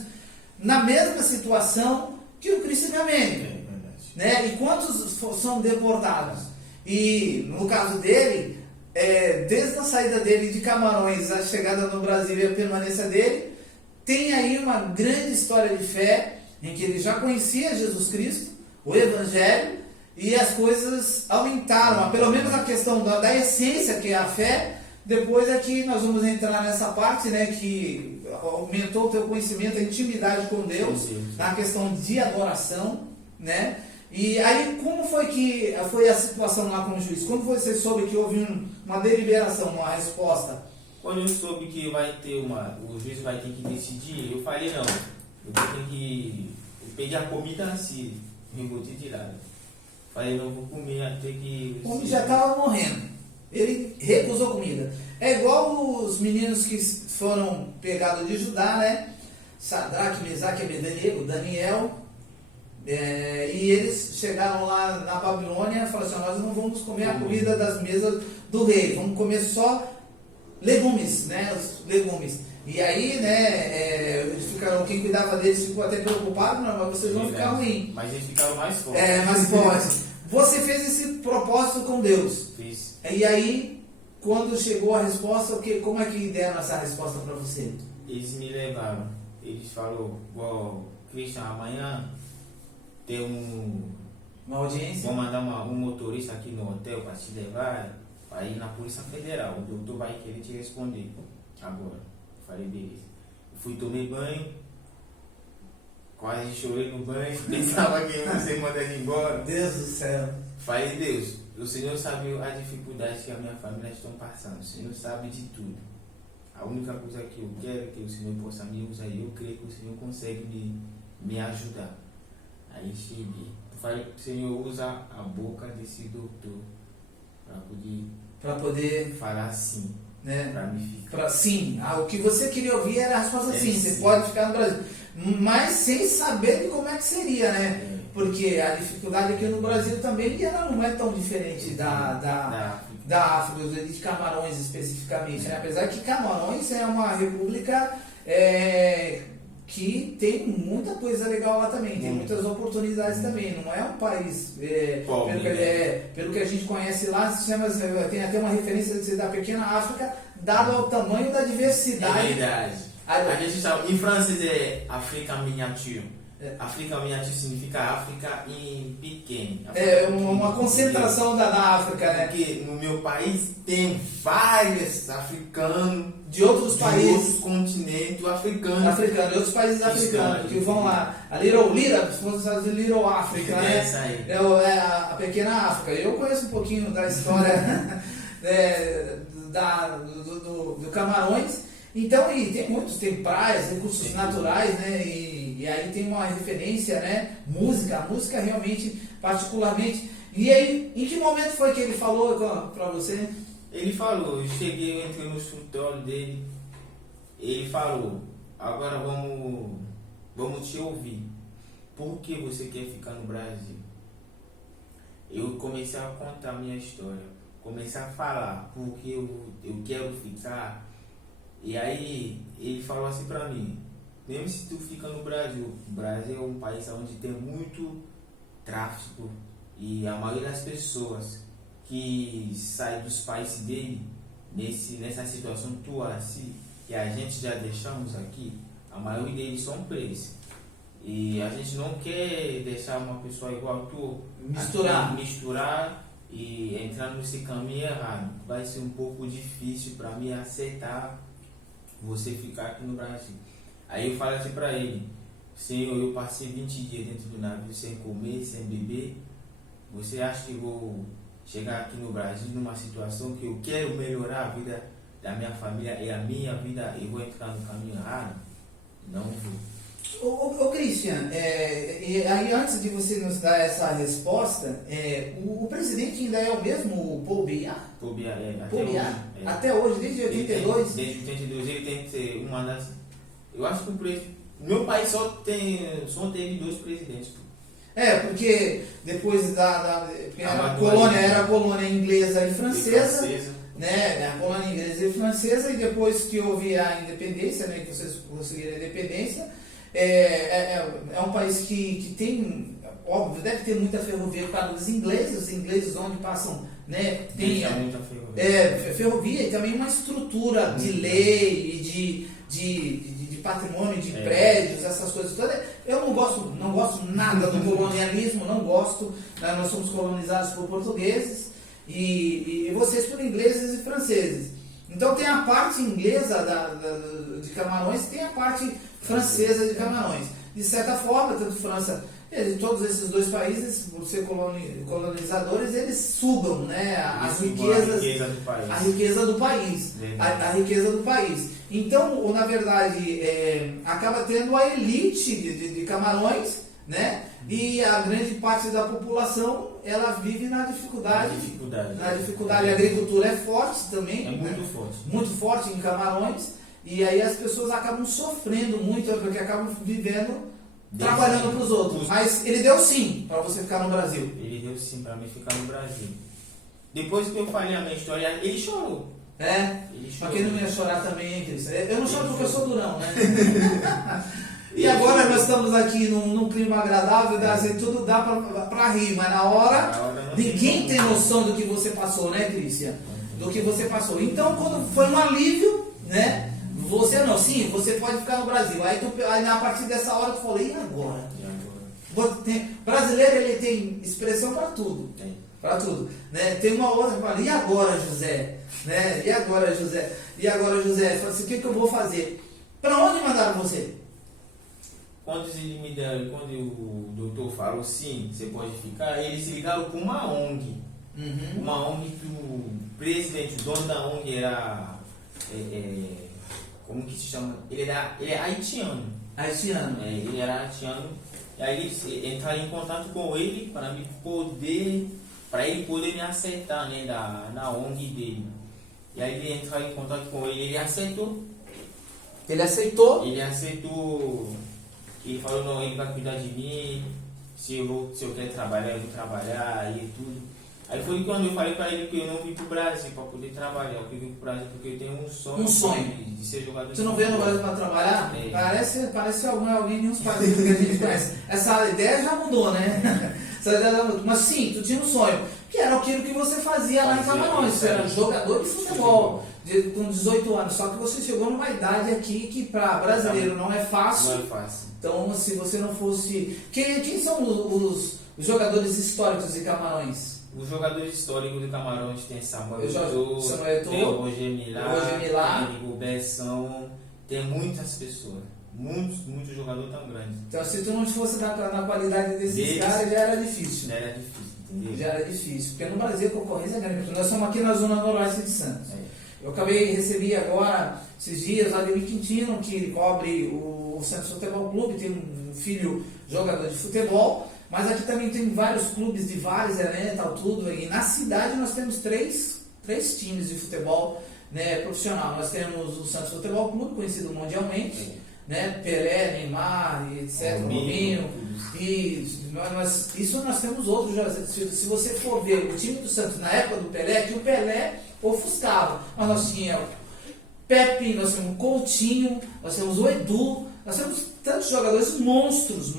na mesma situação que o Christian Kameni. Né? E quantos são deportados? E no caso dele, desde a saída dele de Camarões, a chegada no Brasil e a permanência dele, tem aí uma grande história de fé, em que ele já conhecia Jesus Cristo, o Evangelho, e as coisas aumentaram, pelo menos a questão da essência, que é a fé, Depois é que nós vamos entrar nessa parte, né, que aumentou o teu conhecimento, a intimidade com Deus, Sim. na questão de adoração, né? E aí, como foi que foi a situação lá com o juiz? Como você soube que houve uma deliberação, uma resposta? Quando eu soube que o juiz vai ter que decidir, eu falei, não, eu peguei a comida assim, me botei de lado. Falei, não vou comer até que... O homem já estava morrendo. Ele recusou comida. É igual os meninos que foram pegados de Judá, né? Sadraque, Mesaque, Abednego, Daniel. E eles chegaram lá na Babilônia e falaram assim, nós não vamos comer a comida das mesas do rei, vamos comer só legumes, né? Os legumes. E aí, né, eles ficaram, quem cuidava deles ficou até preocupado, não, mas vocês vão ficar ruim. Mas eles ficaram mais fortes. Mais fortes. Você fez esse propósito com Deus. Fiz. E aí, quando chegou a resposta, como é que deram essa resposta para você? Eles me levaram. Eles falaram, Christian, amanhã tem Uma audiência? vou mandar um motorista aqui no hotel para te levar para ir na Polícia Federal. O doutor vai querer te responder agora. Falei, beleza. Fui, tomei banho, quase chorei no banho, pensava que você manda ir embora. Deus do céu. Falei, Deus, o Senhor sabe a dificuldade que a minha família estão passando. O Senhor sabe de tudo. A única coisa que eu quero é que o Senhor possa me usar e eu creio que o Senhor consegue me ajudar. Aí cheguei. Eu falei, Senhor, usa a boca desse doutor para poder falar sim, né? para me ficar. Sim, o que você queria ouvir era a resposta sim, sim. Você pode ficar no Brasil. Mas sem saber de como é que seria, né? Porque a dificuldade aqui no Brasil também ela não é tão diferente da África, de Camarões especificamente, né? Apesar que Camarões é uma república que tem muita coisa legal lá também, tem muitas oportunidades também, não é um país, pelo que a gente conhece lá, tem até uma referência de ser da pequena África, dado ao tamanho da diversidade. É verdade. A gente sabe, em francês é África miniature. África miniature significa África em pequeno. Uma concentração da África, né? Porque no meu país tem vários africanos de outros países, outros continentes africanos, de outros países africanos que vão lá. A Little África, né? É a pequena África. Eu conheço um pouquinho da história do Camarões. Então, e tem praias, recursos naturais, né? E aí tem uma referência, né? A música realmente, particularmente. E aí, em que momento foi que ele falou para você? Ele falou, eu cheguei, eu entrei no escritório dele, ele falou, agora vamos te ouvir. Por que você quer ficar no Brasil? Eu comecei a contar a minha história, comecei a falar porque eu quero ficar. E aí ele falou assim pra mim, mesmo se tu fica no Brasil, o Brasil é um país onde tem muito tráfico e a maioria das pessoas que saem dos países dele nessa situação tua assim, que a gente já deixamos aqui, a maioria deles são presos. E a gente não quer deixar uma pessoa igual tu misturar e entrar nesse caminho errado. Vai ser um pouco difícil para mim aceitar você ficar aqui no Brasil. Aí eu falei assim para ele, Senhor, eu passei 20 dias dentro do navio sem comer, sem beber. Você acha que eu vou chegar aqui no Brasil numa situação que eu quero melhorar a vida da minha família e a minha vida e vou entrar no caminho errado? Não vou. Ô Christian, e aí antes de você nos dar essa resposta, o presidente ainda é o mesmo, o Paul Biya? Paul Biya, até hoje, desde 82? Desde 82 ele tem que ser uma das... Eu acho que meu país só teve 2 presidentes. Porque depois a colônia era a colônia inglesa e francesa. Né, a colônia inglesa e francesa, e depois que houve a independência, né, que vocês conseguiram a independência, é um país que tem, óbvio, deve ter muita ferrovia por causa dos ingleses, os ingleses onde passam, né, tem muita ferrovia. Ferrovia e também uma estrutura de lei e de patrimônio, de prédios, essas coisas todas. Eu não gosto nada do colonialismo, não gosto, né, nós somos colonizados por portugueses, e vocês por ingleses e franceses. Então tem a parte inglesa de Camarões e tem a parte francesa de Camarões. De certa forma, tanto França, todos esses dois países, por ser colonizadores, eles sugam, né, as riquezas, a riqueza do país. A riqueza do país. Então, na verdade, acaba tendo a elite de Camarões, né? E a grande parte da população, ela vive na dificuldade. A agricultura é forte também. É muito forte. Muito forte em Camarões. E aí as pessoas acabam sofrendo muito, porque acabam vivendo, trabalhando para os outros. Mas ele deu sim para você ficar no Brasil. Ele deu sim para mim ficar no Brasil. Depois que eu falei a minha história, ele chorou. Mas quem não ia chorar também, hein, Cris? Eu não choro porque eu sou durão, né? E agora nós estamos aqui num clima agradável, assim, tudo dá pra rir, mas na hora ninguém tem noção do que você passou, né, Cristian? Do que você passou. Então, quando foi um alívio, né? Você não, sim, você pode ficar no Brasil. Aí a partir dessa hora tu falou, e agora? Brasileiro, ele tem expressão para tudo. Para tudo. Né? Tem uma outra que fala, e agora, José? Né? E agora, José? E agora, José? Fala assim, o que eu vou fazer? Para onde mandaram você? Quando o doutor falou sim, você pode ficar, eles ligaram para uma ONG. Uma ONG que o presidente, o dono da ONG era. Como que se chama? Ele é haitiano. Ele era haitiano. E aí eles entraram em contato com ele para ele poder me aceitar, né, na ONG dele. E aí ele entrou em contato com ele, ele aceitou. Ele aceitou? Ele aceitou. Ele falou, não, ele vai cuidar de mim. Se eu quero trabalhar, eu vou trabalhar e tudo. Aí foi quando eu falei para ele que eu não vim para o Brasil para poder trabalhar. Eu vim para o Brasil porque eu tenho um sonho de ser jogador. Você não veio no Brasil para trabalhar? Parece alguém de uns países que a gente conhece. Essa ideia já mudou, né? Mas sim, tu tinha um sonho. Que era aquilo que você fazia lá em Camarões. Você era jogador de futebol com 18 anos. Só que você chegou numa idade aqui que para brasileiro não é fácil. Não é fácil. Então, se você não fosse... Quem são os jogadores históricos de Camarões? Os jogadores históricos de Camarões tem Samuel Eto'o, tem o Roger Milá, tem o Bessão, tem muitas pessoas. Muitos jogadores tão grandes. Então, se tu não fosse na qualidade desses caras, já era difícil. Entendeu? Já era difícil, porque no Brasil a concorrência é grande. Nós estamos aqui na zona noroeste de Santos. Eu recebi agora, esses dias, a Ademir Quintino, que cobre o Santos Futebol Clube, tem um filho jogador de futebol, mas aqui também tem vários clubes de vários eventos, tudo. E na cidade nós temos três times de futebol, né, profissional. Nós temos o Santos Futebol Clube, conhecido mundialmente, né, Pelé, Neymar, etc., Robinho. E isso nós temos outros. Se você for ver o time do Santos na época do Pelé, que o Pelé ofuscava, mas nós tínhamos Pepe, nós temos o Coutinho, nós temos o Edu, nós temos tantos jogadores monstros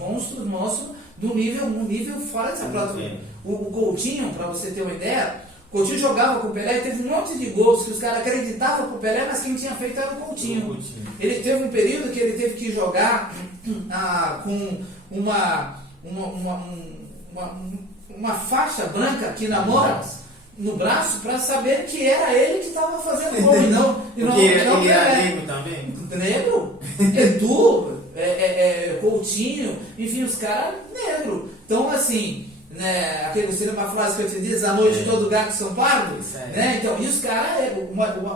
do nível fora dessa prova. O Coutinho, para você ter uma ideia, o Coutinho jogava com o Pelé e teve um monte de gols que os caras acreditavam com o Pelé, mas quem tinha feito era o Coutinho. Ele teve um período que ele teve que jogar com uma faixa branca aqui no braço para saber que era ele que estava fazendo gol e não ele era negro também? Negro, Edu, Coutinho, enfim, os caras negros. Então, assim, né, aquele cinema frase que eu te disse, a noite todo gato São Paulo, né? Então, e os caras,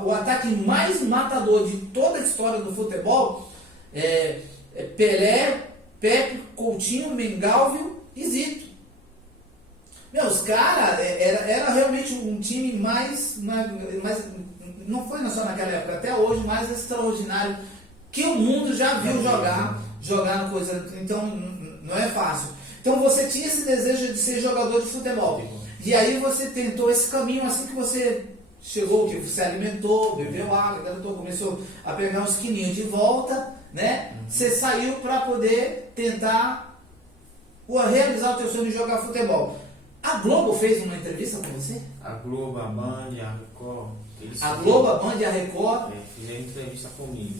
o ataque mais matador de toda a história do futebol é Pelé, Pepe, Coutinho, Mengalvio e Zito. Os caras, era realmente um time mais, não foi só naquela época, até hoje, mais extraordinário que o mundo já viu jogar no coisa. Então, não é fácil. Então, você tinha esse desejo de ser jogador de futebol. E aí você tentou esse caminho assim que você chegou, que você alimentou, bebeu água, começou a pegar uns quilinhos de volta, né? Você saiu para poder tentar realizar o teu sonho de jogar futebol. A Globo fez uma entrevista com você? A Globo, a Band, a Record. A Globo, a Band e a Record? Fizeram entrevista comigo.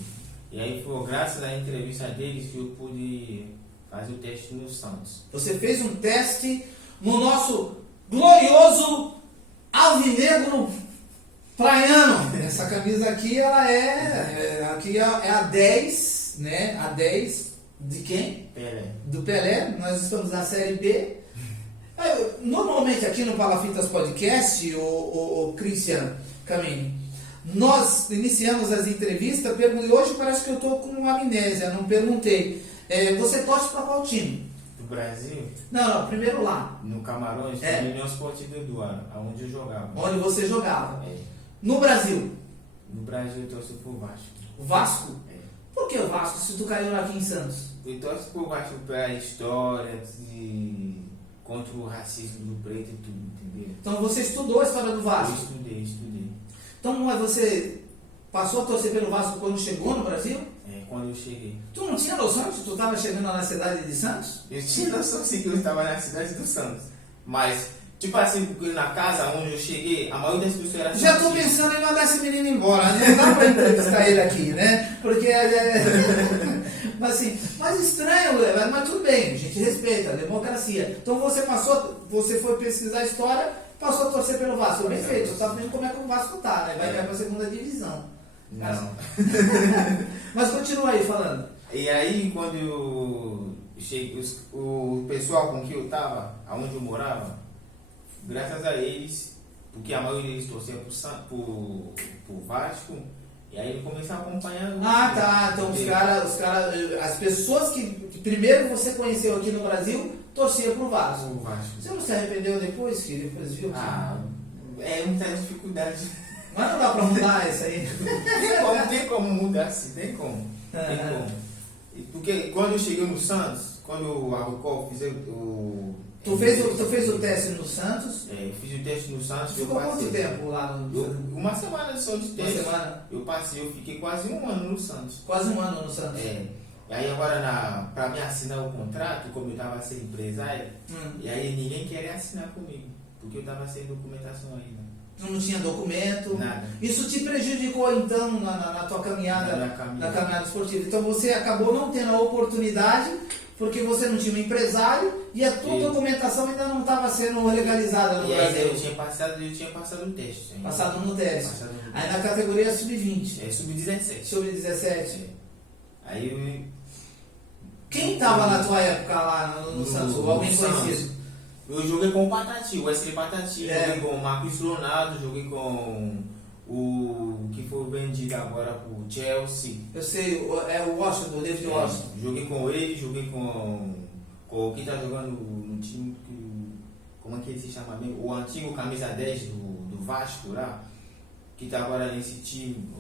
E aí foi graças à entrevista deles que eu pude fazer o teste no Santos. Você fez um teste no nosso glorioso alvinegro Praiano, essa camisa aqui, ela aqui é a 10, né? A 10 de quem? Pelé. Do Pelé. Nós estamos na Série B. Normalmente aqui no Palafitas Podcast, o Christian Camini, nós iniciamos as entrevistas, e hoje parece que eu estou com amnésia, não perguntei. Você torce para qual time? Do Brasil? Não, primeiro lá. No Camarões, no União Esportiva do Eduardo, onde eu jogava. Onde você jogava? É. No Brasil? No Brasil eu torço pro Vasco. O Vasco? É. Por que o Vasco, se tu caiu aqui em Santos? Eu torço pro Vasco pela história, contra o racismo do preto e tudo, entendeu? Então você estudou a história do Vasco? Eu estudei. Então mas você passou a torcer pelo Vasco quando chegou no Brasil? Quando eu cheguei. Tu não tinha noção que tu estava chegando na cidade de Santos? Eu tinha noção sim que eu estava na cidade do Santos. Mas, tipo assim, na casa onde eu cheguei, a maioria das pessoas era Já estou pensando em mandar esse menino embora, né? Não dá para entrevistar ele aqui, né? Porque mas assim, mas estranho, mas tudo bem, a gente respeita, a democracia. Então você foi pesquisar a história, passou a torcer pelo Vasco. Bem feito, você está vendo como é que o Vasco tá, né? Vai cair para a segunda divisão. Não. Mas continua aí falando. E aí, quando eu cheguei, o pessoal com que eu estava, aonde eu morava, graças a eles, porque a maioria deles torcia pro Vasco, e aí eu comecei a acompanhar. Ah, tá. Então os caras, as pessoas que primeiro você conheceu aqui no Brasil, torciam pro Vasco. O Vasco. Você não se arrependeu depois, que depois viu? É muita dificuldade. Mas não dá pra mudar isso aí. Tem como mudar assim, tem como. Porque quando eu cheguei no Santos, quando a Rucol fiz o. Tu fez o teste no Santos? Eu fiz o teste no Santos. Ficou quanto tempo lá no Santos? Uma semana só de teste. Uma semana? Eu fiquei quase um ano no Santos. Quase um ano no Santos. E aí agora, para me assinar o contrato, como eu estava sem empresário, e aí ninguém queria assinar comigo, porque eu estava sem documentação ainda. Tu não tinha documento? Nada. Isso te prejudicou então na tua caminhada, na caminhada esportiva. Então você acabou não tendo a oportunidade, porque você não tinha um empresário e a tua documentação ainda não estava sendo legalizada no Brasil. Eu tinha passado o teste. Passado no teste. Aí na categoria sub-20. Sub-17. Sub-17. Aí quem estava na tua época lá no Santos? Alguém conhecido? Eu joguei com o Patati, o Wesley Patati, joguei com o Marcos Leonardo, joguei com o que foi vendido agora pro Chelsea. Eu sei, é o Washington, o David Washington. Joguei com ele, joguei com o que tá jogando no time, como é que ele se chama mesmo? O antigo camisa 10 do Vasco lá, que tá agora nesse time.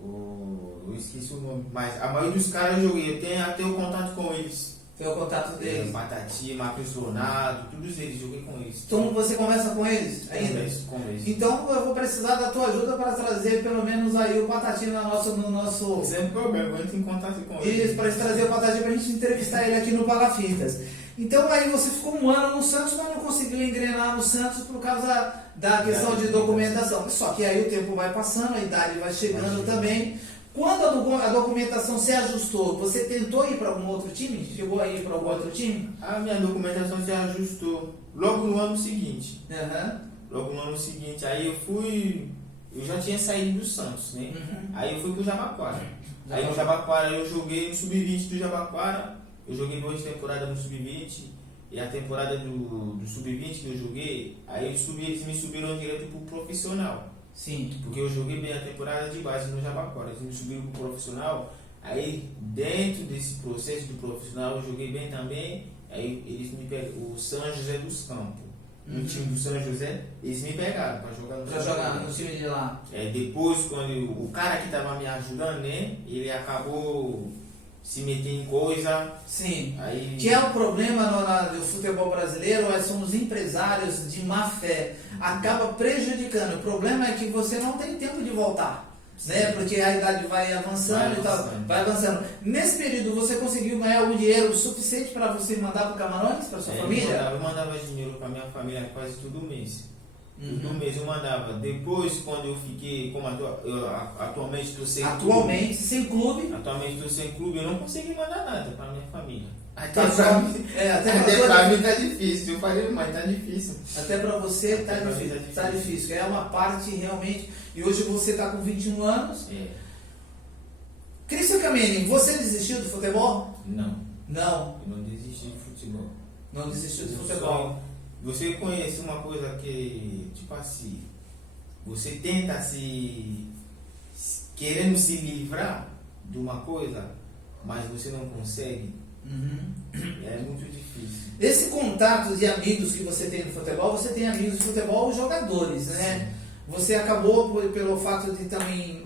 Eu esqueci o nome, mas a maioria dos caras eu joguei, eu tenho até o contato com eles. Tem o contato deles? Patati, Marcos Leonardo, todos eles, joguei com eles. Então você conversa com eles ainda? Converso. Então eu vou precisar da tua ajuda para trazer pelo menos aí o Patati no nosso... Sem problema, eu entro em contato com ele. Isso, para trazer o Patati para a gente entrevistar ele aqui no Palafitas. Então aí você ficou um ano no Santos, mas não conseguiu engrenar no Santos por causa da questão de documentação. Só que aí o tempo vai passando, a idade vai chegando também. Quando a documentação se ajustou, você tentou ir para algum outro time? Chegou a ir para algum outro time? A minha documentação se ajustou logo no ano seguinte. Uhum. Logo no ano seguinte. Aí eu já tinha saído do Santos, né? Aí eu fui pro Jabaquara. Aí no Jabaquara eu joguei no Sub-20 do Jabaquara. Eu joguei 2 temporadas no Sub-20. E a temporada do Sub-20 que eu joguei, aí eles me subiram direto pro profissional. Sim. Porque eu joguei bem a temporada de base no Jabaquara. Eles me subiram pro profissional. Aí dentro desse processo do profissional eu joguei bem também. Aí eles me pegaram, o São José dos Campos. No time do São José, eles me pegaram para jogar no time de lá. Depois, quando o cara que estava me ajudando, né? Ele acabou se metendo em coisa. Sim. Aí... Que é o problema do futebol brasileiro, são os empresários de má fé. Acaba prejudicando. O problema é que você não tem tempo de voltar. Né? Porque a idade vai avançando e tal. Vai avançando. Nesse período você conseguiu ganhar algum dinheiro suficiente para você mandar para o Camarões, para sua família? Eu mandava dinheiro para minha família quase todo mês. Todo mês eu mandava. Depois, quando eu fiquei, como atualmente estou sem clube. Atualmente sem clube, eu não consegui mandar nada para minha família. Até pra mim tá difícil. Eu falei, mas tá difícil. Até para você tá difícil. É uma parte realmente. E hoje você está com 21 anos. Christian Kameni, você desistiu do futebol? Não. Não. Eu não desisti de futebol. Não desistiu do futebol. Você conhece uma coisa que, tipo assim, você tenta querendo se livrar de uma coisa, mas você não consegue. É muito difícil. Esse contato de amigos que você tem no futebol, você tem amigos de futebol jogadores, né? Sim. Você acabou pelo fato de também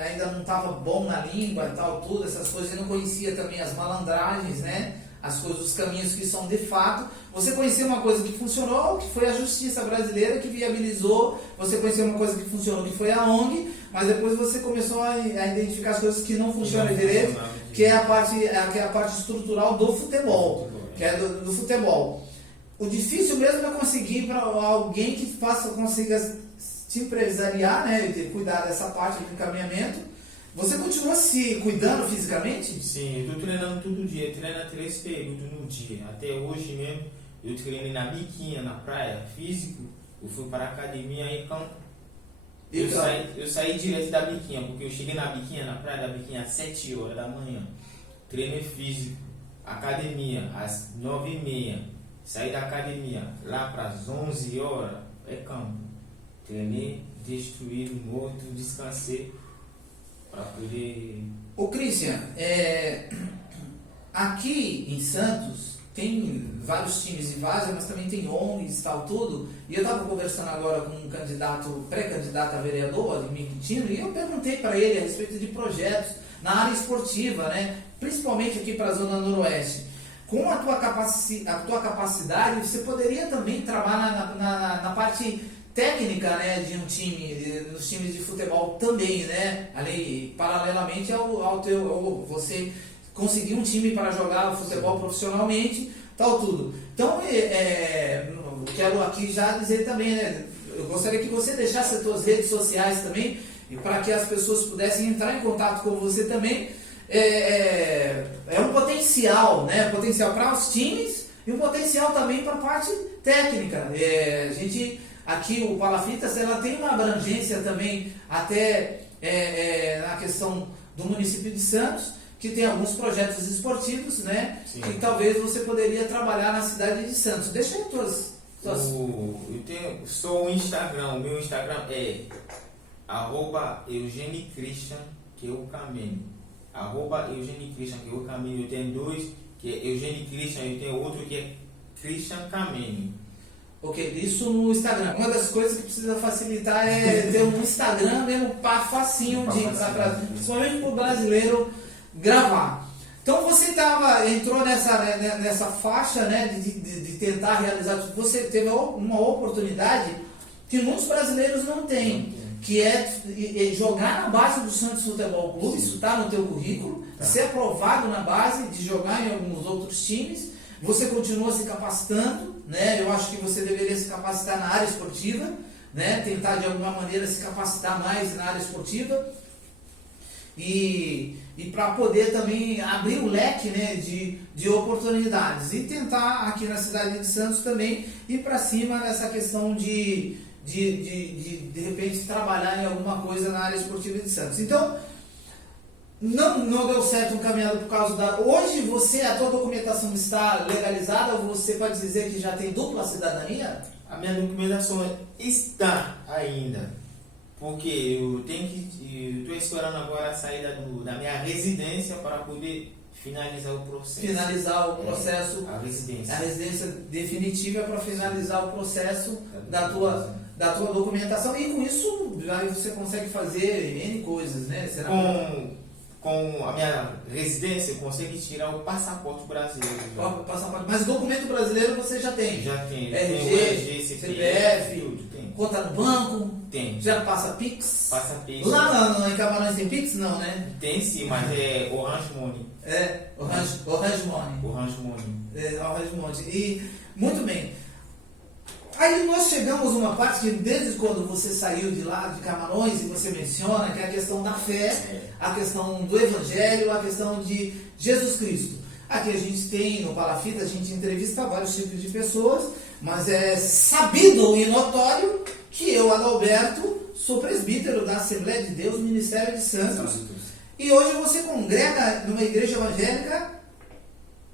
ainda não estava bom na língua e tal, tudo, essas coisas, você não conhecia também as malandragens, né? As coisas, os caminhos que são de fato. Você conheceu uma coisa que funcionou, que foi a justiça brasileira que viabilizou. Você conheceu uma coisa que funcionou, que foi a ONG, mas depois você começou a identificar as coisas que não funcionam direito, que é a parte estrutural do futebol, que é do futebol. O difícil mesmo é conseguir para alguém que consiga te empresariar, né, de cuidar dessa parte do encaminhamento. Você continua se cuidando fisicamente? Sim, eu estou treinando todo dia, eu treino 3 períodos no dia. Até hoje mesmo, eu treinei na biquinha, na praia, físico. Eu fui para a academia em campo. Eu saí direto da biquinha, porque eu cheguei na biquinha, na praia da biquinha, às 7 horas da manhã. Treinei físico, academia, às 9h30. Saí da academia, lá para as 11 horas, é campo. Treinei, destruído, morto, descansei. Para poder... Ô Christian, aqui em Santos tem vários times de várzea, mas também tem ONGs e tal, tudo. E eu estava conversando agora com um pré-candidato a vereador, Ademir Quintino, e eu perguntei para ele a respeito de projetos na área esportiva, né? Principalmente aqui para a Zona Noroeste. Com a tua capacidade, você poderia também trabalhar na parte técnica, né, de um time, dos times de futebol também, né, ali, paralelamente você conseguir um time para jogar futebol profissionalmente, tal tudo. Então, quero aqui já dizer também, né, eu gostaria que você deixasse as suas redes sociais também, e para que as pessoas pudessem entrar em contato com você também. É um potencial, né, potencial para os times e um potencial também para a parte técnica. Aqui o Palafitas, ela tem uma abrangência também até na questão do município de Santos, que tem alguns projetos esportivos, né? Sim. E talvez você poderia trabalhar na cidade de Santos. Deixa aí o Instagram, o meu Instagram é @EugênioChristian, que é o caminho. @EugênioChristian, que é o caminho. Eu tenho 2, que é Eugênio Christian, e tenho outro que é Christian Caminho. Ok, isso no Instagram. Uma das coisas que precisa facilitar é ter um Instagram mesmo facinho, principalmente para o brasileiro gravar. Então você entrou nessa faixa, né, de tentar realizar. Você teve uma oportunidade que muitos brasileiros não têm, que é jogar na base do Santos Futebol Clube. Isso está no teu currículo, ser aprovado na base, de jogar em alguns outros times. Você continua se capacitando, né? Eu acho que você deveria se capacitar na área esportiva, né? Tentar de alguma maneira se capacitar mais na área esportiva e para poder também abrir o leque, né, de oportunidades e tentar aqui na cidade de Santos também ir para cima nessa questão de repente trabalhar em alguma coisa na área esportiva de Santos. Então, não deu certo um caminhado por causa da... Hoje a tua documentação está legalizada, ou você pode dizer que já tem dupla cidadania? A minha documentação está ainda, porque eu estou esperando agora a saída da minha residência para poder finalizar o processo. Finalizar o processo. A residência. A residência definitiva para finalizar o processo da tua documentação. E com isso aí você consegue fazer N coisas, né? Com a minha residência, eu consigo tirar o passaporte brasileiro. Mas o documento brasileiro você já tem? Já tem. RG, CPF, tudo tem. Conta no banco? Tem. Já passa Pix? Passa Pix. Lá em Camarões tem Pix? Não, né? Tem sim, mas é Orange Money. Orange Money. Orange Money. Orange Money. E, muito bem. Aí nós chegamos a uma parte que desde quando você saiu de lá, de Camarões, e você menciona que é a questão da fé, a questão do Evangelho, a questão de Jesus Cristo. Aqui a gente tem, no Palafita, a gente entrevista vários tipos de pessoas, mas é sabido e notório que eu, Adalberto, sou presbítero da Assembleia de Deus, Ministério de Santos. E hoje você congrega numa igreja evangélica,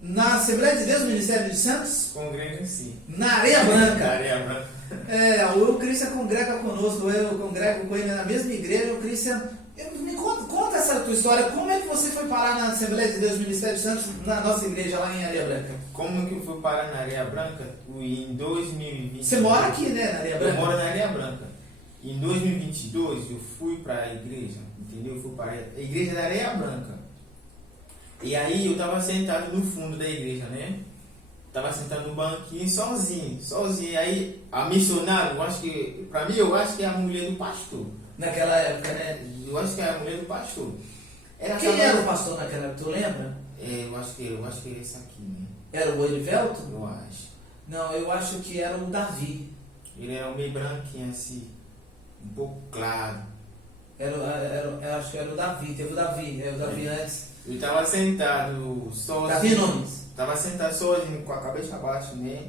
na Assembleia de Deus, Ministério de Santos? Congrega sim. Na Areia Branca. Na Areia Branca. O Christian congrega conosco, eu congrego com ele na mesma igreja. O Christian, me conta essa tua história. Como é que você foi parar na Assembleia de Deus, Ministério de Santos, na nossa igreja lá em Areia Branca? Como que eu fui parar na Areia Branca? Em 2020. Você mora aqui, né, na Areia Branca? Eu moro na Areia Branca. Em 2022 eu fui para a igreja, entendeu? Eu fui para a igreja da Areia Branca. E aí eu estava sentado no fundo da igreja, né? Tava sentado no banquinho sozinho. E aí a missionária, eu acho que é a mulher do pastor. Naquela época, né? Eu acho que é a mulher do pastor. Quem era o pastor naquela época, tu lembra? Eu acho que é esse aqui, né? Era o Elivelto? Eu acho. Não, eu acho que era o Davi. Ele era meio branquinho assim, um pouco claro. Eu acho que era o Davi, teve o Davi antes. Eu estava sentado sozinho. Davi Nunes. Estava sentado sozinho, com a cabeça abaixo, né?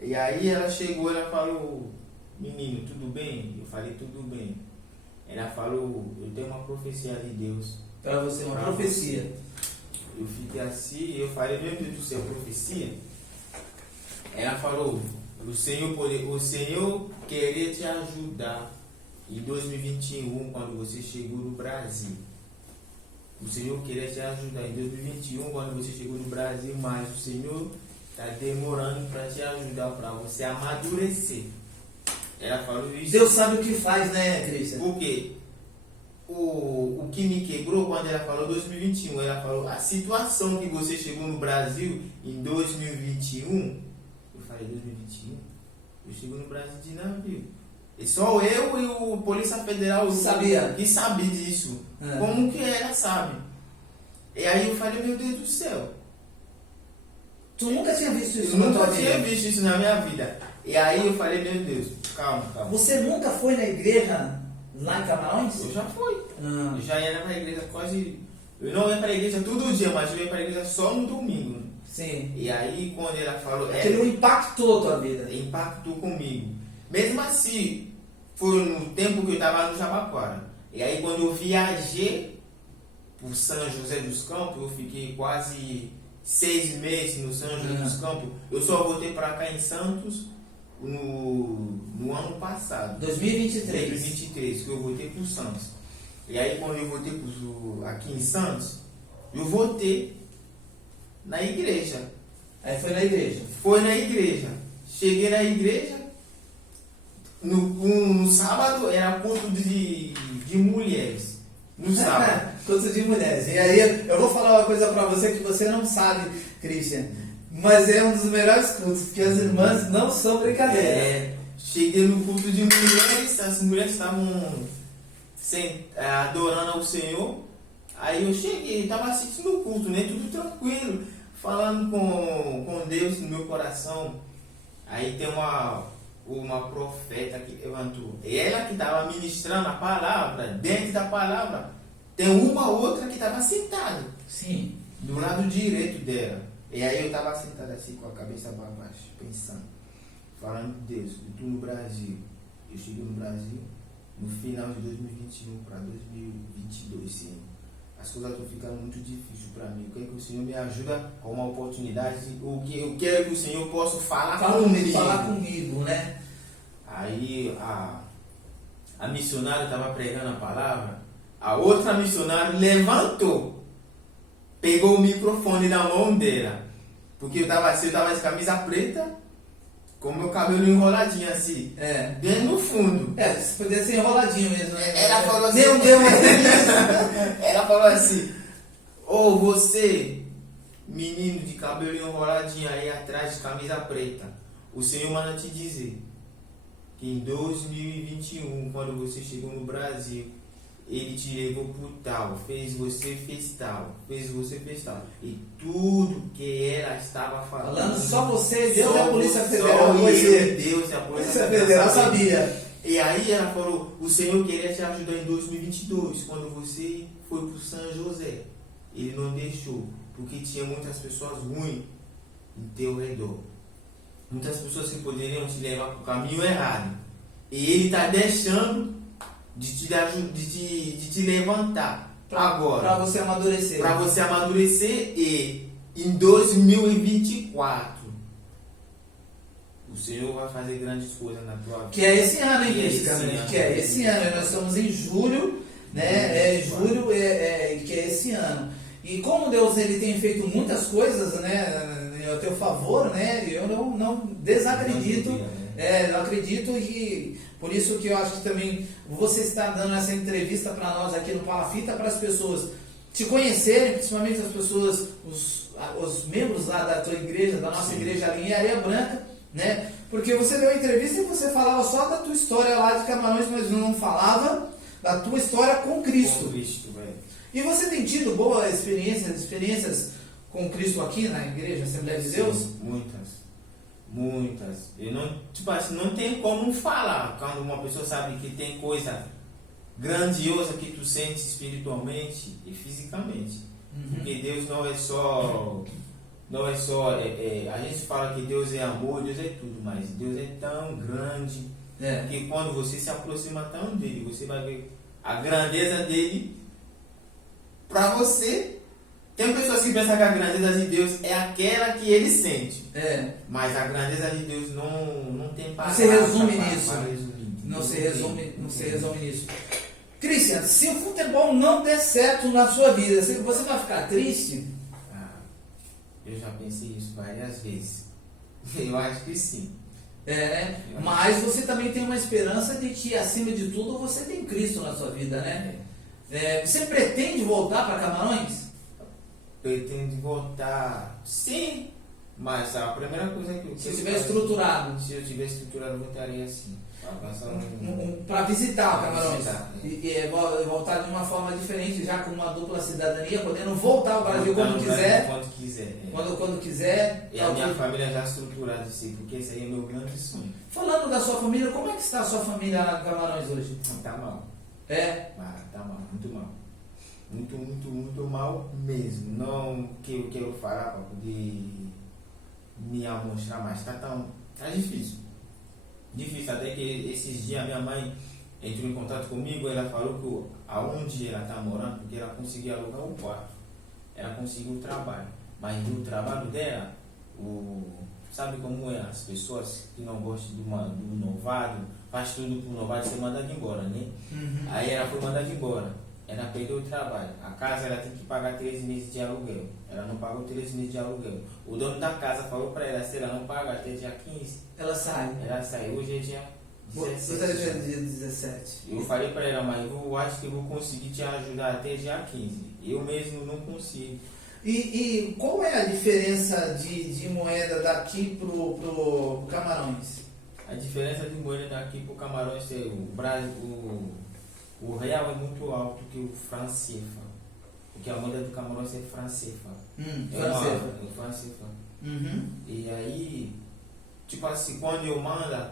E aí ela chegou, ela falou, menino, tudo bem? Eu falei, tudo bem. Ela falou, eu tenho uma profecia de Deus. Para você, uma profecia. Eu fiquei assim, eu falei, meu Deus do céu, profecia? Ela falou, o Senhor queria te ajudar em 2021, quando você chegou no Brasil. O Senhor queria te ajudar em 2021, quando você chegou no Brasil, mas o Senhor está demorando para te ajudar, para você amadurecer. Ela falou isso. Deus sabe o que faz, né, Cristian? Porque o que me quebrou quando ela falou 2021, ela falou a situação que você chegou no Brasil em 2021. Eu falei 2021? Eu chego no Brasil de navio. E só eu e o Polícia Federal que sabia disso. Como que ela sabe? E aí eu falei, meu Deus do céu. Tu nunca tinha visto isso na tua vida? Nunca tinha visto isso na minha vida. E aí eu falei, meu Deus, calma. Você nunca foi na igreja lá em Camarões? Eu já fui. Eu já ia para a igreja quase... Eu não ia para a igreja todo dia, mas eu ia para a igreja só no domingo. Sim. E aí quando ela falou... Aquilo impactou a tua vida. Impactou comigo. Mesmo assim, foi no tempo que eu estava no Jabaquara. E aí quando eu viajei por São José dos Campos, eu fiquei quase 6 meses no São José dos Campos. Eu só voltei para cá em Santos no ano passado. 2023, que eu voltei para Santos. E aí quando eu voltei aqui em Santos, eu voltei na igreja. Aí foi na igreja? Foi na igreja. Cheguei na igreja. No sábado era culto de mulheres. No sábado. Culto de mulheres. E aí eu vou falar uma coisa pra você que você não sabe, Christian. Mas é um dos melhores cultos, porque as irmãs não são brincadeira. Cheguei no culto de mulheres, as mulheres estavam adorando ao Senhor. Aí eu cheguei, estava assistindo o culto, né? Tudo tranquilo, falando com Deus no meu coração. Aí tem uma profeta que levantou. Ela que estava ministrando a palavra, dentro da palavra, tem uma outra que estava sentada. Sim. Do lado direito dela. E aí eu estava sentado assim com a cabeça para baixo, pensando, falando de Deus, eu estou no Brasil. Eu cheguei no Brasil no final de 2021 para 2022, sim. As coisas estão ficando muito difíceis para mim. Eu quero que o Senhor me ajude com uma oportunidade. Eu quero que o Senhor possa falar comigo, né? Aí a missionária estava pregando a palavra. A outra missionária levantou, pegou o microfone na mão dela. Porque eu estava de camisa preta, com meu cabelo enroladinho assim. Bem no fundo. Você podia ser enroladinho mesmo, né? Ela falou assim. Ela falou assim: ô você, menino de cabelo enroladinho aí atrás de camisa preta, o Senhor manda te dizer que em 2021, quando você chegou no Brasil, Ele te levou por tal, fez você fez tal. E tudo que ela estava falando só você, Deus e a Polícia Federal. Só Deus e a Polícia Federal sabia. E aí ela falou, o Senhor queria te ajudar em 2022, quando você foi para São José. Ele não deixou, porque tinha muitas pessoas ruins em teu redor. Muitas pessoas que poderiam te levar para o caminho errado. E ele está deixando de te levantar agora. Para você amadurecer. Para você amadurecer e em 2024 o Senhor vai fazer grandes coisas na tua vida. Que é esse ano, hein, Cristian? Que é esse ano. Nós estamos em julho, né? Julho que é esse ano. E como Deus ele tem feito muitas coisas, né, a teu favor, né? Eu não desacredito. Eu acredito que por isso que eu acho que também você está dando essa entrevista para nós aqui no Palafita, para as pessoas te conhecerem, principalmente as pessoas, os membros lá da tua igreja, da nossa igreja ali em Areia Branca, né? Porque você deu a entrevista e você falava só da tua história lá de Camarões, mas não falava da tua história com Cristo. Com Cristo, velho. E você tem tido boas experiências com Cristo aqui na igreja Assembleia de Deus? Sim, muitas. Eu não, tipo assim, não tem como falar quando uma pessoa sabe que tem coisa grandiosa que tu sente espiritualmente e fisicamente. Porque Deus não é só a gente fala que Deus é amor, Deus é tudo, mas Deus é tão grande que quando você se aproxima tanto dele, você vai ver a grandeza dele para você. Tem pessoas que pensam que a grandeza de Deus é aquela que ele sente. Mas a grandeza de Deus não tem palavras. Não se resume nisso. Não se resume nisso. Cristian, se o futebol não der certo na sua vida, você vai ficar triste? Eu já pensei isso várias vezes. Eu acho que sim. Mas você também tem uma esperança de que, acima de tudo, você tem Cristo na sua vida, né? Você pretende voltar para Camarões? Pretendo voltar, sim, mas a primeira coisa que eu Se estiver estruturado. Se eu estiver estruturado, eu voltaria assim. Para visitar Camarões. Visitar, E voltar de uma forma diferente, já com uma dupla cidadania, podendo voltar ao Brasil quando quiser. Quando quiser. E a minha família já estruturada, assim, porque esse aí é o meu grande sonho. Falando da sua família, como é que está a sua família lá em Camarões hoje? Tá mal. Tá mal, muito mal. Muito mal mesmo. Não que eu quero falar para poder me amostrar mais. Tá difícil. Difícil, até que esses dias a minha mãe entrou em contato comigo. Ela falou que aonde ela está morando, porque ela conseguiu alugar um quarto, ela conseguiu o trabalho, mas do trabalho dela, sabe como é? As pessoas que não gostam do novado, faz tudo pro novado ser mandado embora, né? Aí ela foi mandada embora. Ela perdeu o trabalho. A casa ela tem que pagar 3 meses de aluguel. Ela não pagou 3 meses de aluguel. O dono da casa falou para ela, se ela não pagar até dia 15, ela sai. Hoje é dia 17. Hoje é dia 17. Eu falei para ela, mas eu acho que eu vou conseguir te ajudar até dia 15. Eu mesmo não consigo. E qual é a diferença de moeda daqui pro Camarões? A diferença de moeda daqui pro Camarões é o real é muito alto que o franc CFA, porque a moeda do Camarões é franc CFA. Franc CFA. E aí, tipo assim, quando eu mando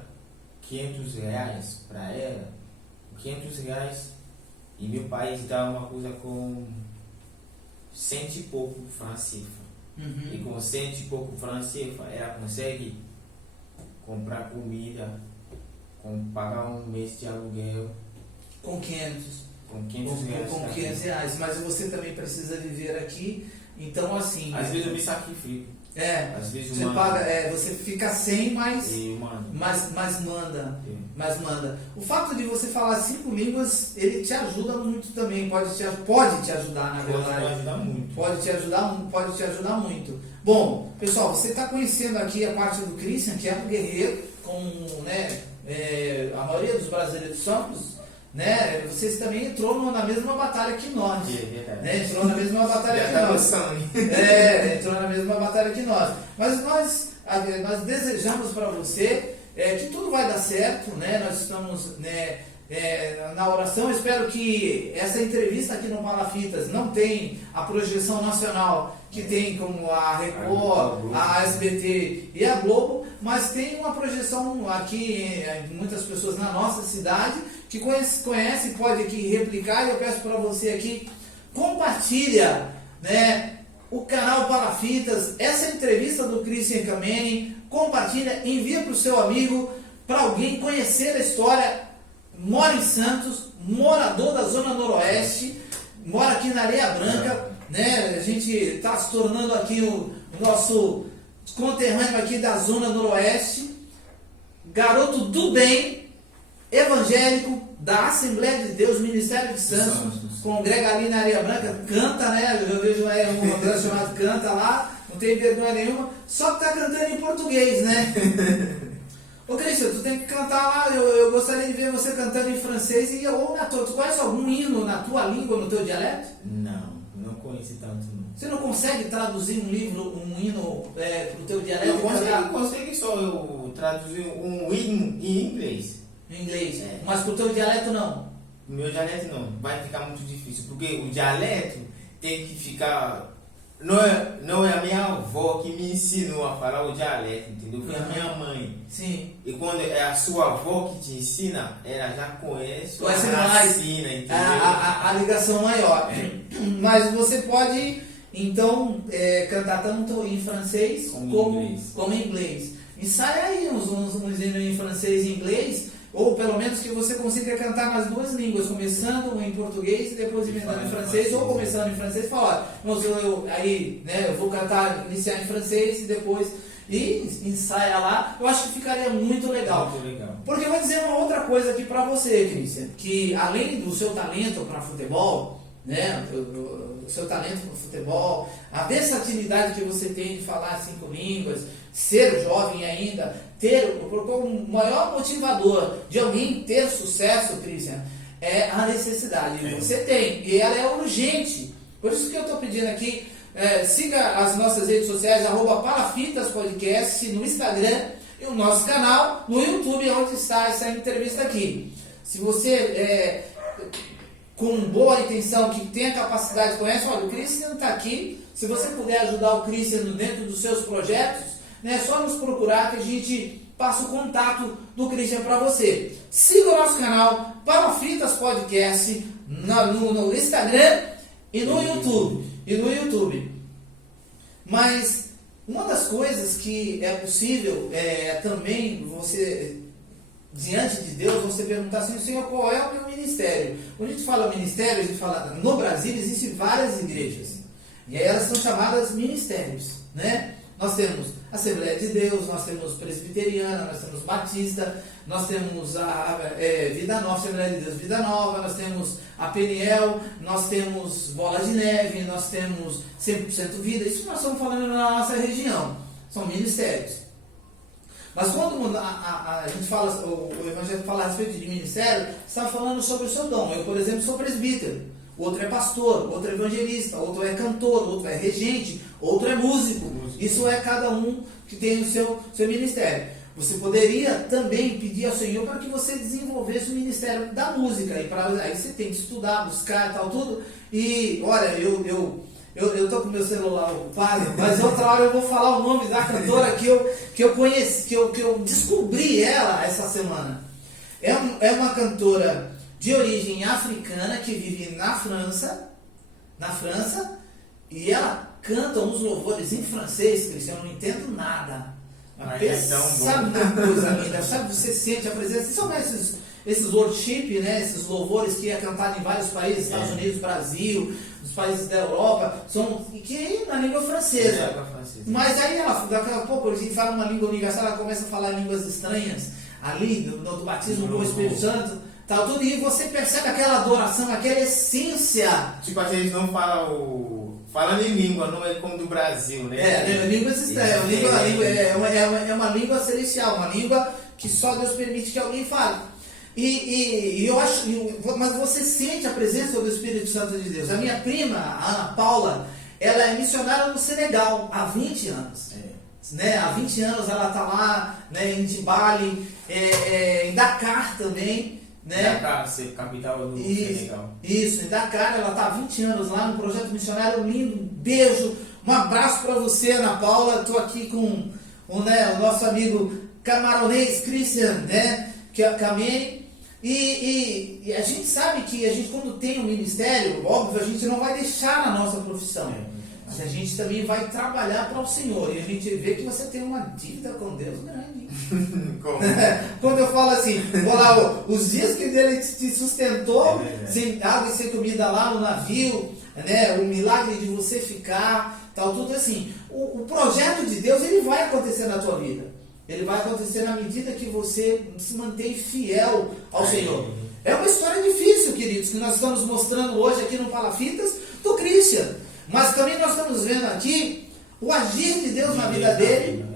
500 reais para ela, 500 reais em meu país dá uma coisa com 100 e pouco franc CFA. E com 100 e pouco franc CFA, ela consegue comprar comida, pagar um mês de aluguel. Com 500 reais. Mas você também precisa viver aqui, então assim. Às vezes eu me sacrifico. Às vezes você paga, você fica sem, mas manda. Sim. Mas manda. O fato de você falar 5 línguas, ele te ajuda muito também. Pode te ajudar, na verdade. Pode te ajudar muito. Bom, pessoal, você está conhecendo aqui a parte do Cristian, que é um guerreiro, a maioria dos brasileiros somos. Né? Vocês também entrou na mesma batalha que nós. Né? Entrou na mesma batalha que nós. Entrou na mesma batalha que nós. Mas nós desejamos para você que tudo vai dar certo. Né? Nós estamos na oração. Espero que essa entrevista aqui no Palafitas não tem a projeção nacional que tem como a Record, a SBT e a Globo, mas tem uma projeção aqui, muitas pessoas na nossa cidade que conhece, pode aqui replicar, e eu peço para você aqui, compartilha, né, o canal Palafitas, essa entrevista do Christian Kameni, compartilha, envia para o seu amigo, para alguém conhecer a história. Mora em Santos, morador da Zona Noroeste, mora aqui na Areia Branca, né? A gente está se tornando aqui o nosso conterrâneo aqui da Zona Noroeste, garoto do bem, evangélico, da Assembleia de Deus, Ministério de Santos, congrega ali na Areia Branca, canta, né? Eu vejo um André chamado Canta lá, não tem vergonha nenhuma, só que tá cantando em português, né? Ô Cristian, tu tem que cantar lá, eu gostaria de ver você cantando em francês ou na tua. Tu conhece algum hino na tua língua, no teu dialeto? Não conheço tanto não. Você não consegue traduzir um livro, um hino pro teu dialeto? Eu consigo só eu traduzir um hino em inglês. Em inglês, mas pro teu dialeto não? O meu dialeto não, vai ficar muito difícil, porque o dialeto tem que ficar... Não é a minha avó que me ensinou a falar o dialeto, entendeu? Foi a minha mãe. Sim. E quando é a sua avó que te ensina, ela já conhece, ensina, entendeu? A ligação maior. Mas você pode, então, cantar tanto em francês como em inglês. Ensaia aí uns hinos em francês e inglês, ou pelo menos que você consiga cantar nas duas línguas, começando em português e depois emendando em francês, ou começando em francês e falar, eu vou cantar, iniciar em francês e depois ensaia lá. Eu acho que ficaria muito legal. Muito legal. Porque eu vou dizer uma outra coisa aqui pra você, Cristian, que além do seu talento para futebol, né, o seu talento para futebol, a versatilidade que você tem de falar 5 línguas, ser jovem ainda, o maior motivador de alguém ter sucesso, Cristian, é a necessidade. Você tem, e ela é urgente. Por isso que eu estou pedindo aqui, siga as nossas redes sociais, @palafitaspodcast no Instagram e o nosso canal no YouTube, onde está essa entrevista aqui. Se você com boa intenção, que tem a capacidade, conhece, olha, o Christian está aqui, se você puder ajudar o Christian dentro dos seus projetos, né, é só nos procurar que a gente passa o contato do Christian para você. Siga o nosso canal Palafitas Podcast no Instagram e no YouTube. Mas uma das coisas que é possível também você, diante de Deus, você perguntar assim, Senhor, qual é o meu ministério? Quando a gente fala ministério, a gente fala, no Brasil existem várias igrejas, e aí elas são chamadas ministérios, né? Nós temos Assembleia de Deus, nós temos Presbiteriana, nós temos Batista, nós temos a Vida Nova, Assembleia de Deus Vida Nova, nós temos a Peniel, nós temos Bola de Neve, nós temos 100% Vida. Isso nós estamos falando na nossa região, são ministérios. Mas quando a gente fala, o Evangelho fala a respeito de ministério, está falando sobre o seu dom. Eu, por exemplo, sou presbítero, outro é pastor, outro é evangelista, outro é cantor, outro é regente, outro é músico. Isso é cada um que tem o seu ministério. Você poderia também pedir ao Senhor para que você desenvolvesse o ministério da música. Aí você tem que estudar, buscar e tal, tudo. E olha, eu estou com meu celular ocupado, mas outra hora eu vou falar o nome da cantora que eu conheci, que eu descobri ela essa semana. É uma cantora de origem africana que vive na França, e ela canta uns louvores em francês, Cristian, eu não entendo nada. Sabe uma coisa linda, sabe, você sente a presença, são esses worship, né, esses louvores que é cantado em vários países, Estados Unidos, Brasil, os países da Europa, que é na língua francesa. Mas aí daqui a pouco a gente fala uma língua universal, ela começa a falar línguas estranhas, ali do batismo com o Espírito Santo, tal, tudo, e você percebe aquela adoração, aquela essência. Tipo, a gente não fala falando em língua, não é como do Brasil, né? Línguas estranhas, é uma língua celestial, uma língua que só Deus permite que alguém fale. E eu acho, mas você sente a presença do Espírito Santo de Deus. A minha prima, a Ana Paula, ela é missionária no Senegal há 20 anos. Né? Há 20 anos ela está lá, né, em Dibali, em Dakar também. Né? Dakar, capital do Senegal. Isso, em Dakar, ela está há 20 anos lá no projeto missionário lindo. Um beijo, um abraço para você, Ana Paula. Estou aqui com o nosso amigo camaronês Christian, né, que é Kameni. E a gente sabe que a gente, quando tem um ministério, óbvio, a gente não vai deixar a nossa profissão. Mas a gente também vai trabalhar para o Senhor. E a gente vê que você tem uma dívida com Deus grande. Como? Quando eu falo assim, vou lá, os dias que Ele te sustentou, sem água e sem comida lá no navio, né, o milagre de você ficar, tal, tudo assim. O projeto de Deus, ele vai acontecer na tua vida. Ele vai acontecer na medida que você se mantém fiel ao Senhor. É uma história difícil, queridos, que nós estamos mostrando hoje aqui no Palafitas do Christian. Mas também nós estamos vendo aqui o agir de Deus na vida dele,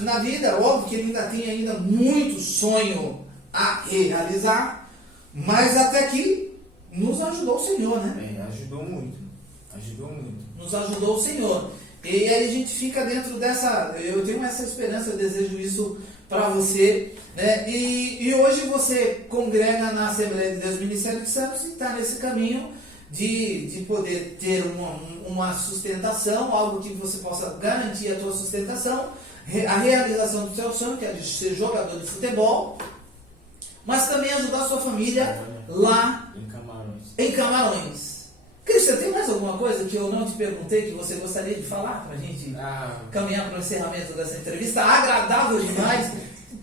na vida. Óbvio que ele ainda tem ainda muito sonho a realizar, mas até aqui nos ajudou o Senhor, né? Ajudou muito. Ajudou muito. Nos ajudou o Senhor. E aí a gente fica dentro dessa... Eu tenho essa esperança, eu desejo isso para você, né? E hoje você congrega na Assembleia de Deus Ministério de Santos e está nesse caminho de poder ter uma sustentação, algo que você possa garantir a tua sustentação, a realização do seu sonho, que é de ser jogador de futebol, mas também ajudar a sua família lá em Camarões. Cristian, tem mais alguma coisa que eu não te perguntei que você gostaria de falar para a gente caminhar para o encerramento dessa entrevista? Agradável demais.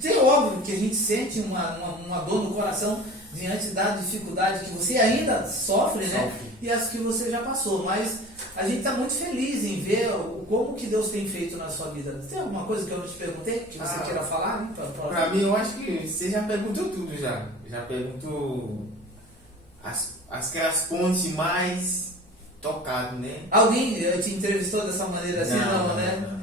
É óbvio que a gente sente uma dor no coração diante da dificuldade que você ainda sofre, né? E as que você já passou. Mas a gente está muito feliz em ver como que Deus tem feito na sua vida. Tem alguma coisa que eu não te perguntei que você queira falar? Né? Para mim, eu acho que você já perguntou tudo já. Já perguntou aquelas pontes mais tocadas, né? Alguém te entrevistou dessa maneira assim? Não, né?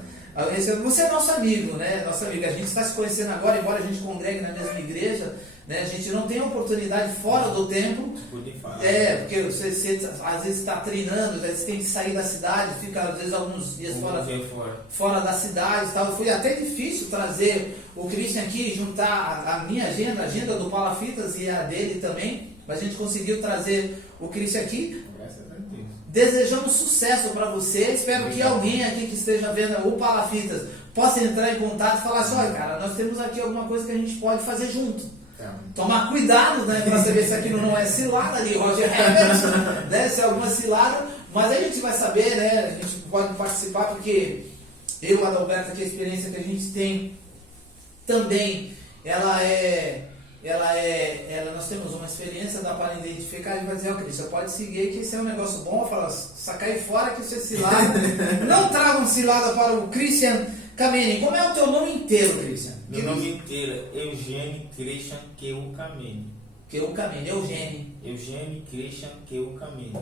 Você é nosso amigo, né? Nosso amigo. A gente está se conhecendo agora, embora a gente congregue na mesma igreja, né? A gente não tem oportunidade fora do tempo. Porque você às vezes está treinando, você tem que sair da cidade, fica às vezes alguns dias fora da cidade e tal. Foi até difícil trazer o Christian aqui, juntar a minha agenda, a agenda do Palafitas e a dele também. Mas a gente conseguiu trazer o Christian aqui. Desejamos sucesso para você. Espero que alguém aqui que esteja vendo o Palafitas possa entrar em contato e falar assim: olha, cara, nós temos aqui alguma coisa que a gente pode fazer junto. Tomar cuidado, né, para saber se aquilo não é cilada de Roger Herbert, né, se é alguma cilada, mas a gente vai saber, né, a gente pode participar, porque eu, Adalberto, aqui a experiência que a gente tem também, nós temos uma experiência, dá para identificar e vai dizer: ó, Cristian, pode seguir que esse é um negócio bom, fala, sacar aí fora que isso é cilada. Não tragam cilada para o Christian Kameni. Como é o teu nome inteiro, Christian? Meu nome inteiro é Eugênio Christian Keu Kameni. Keu Kameni, Eugênio Christian Keu Kameni.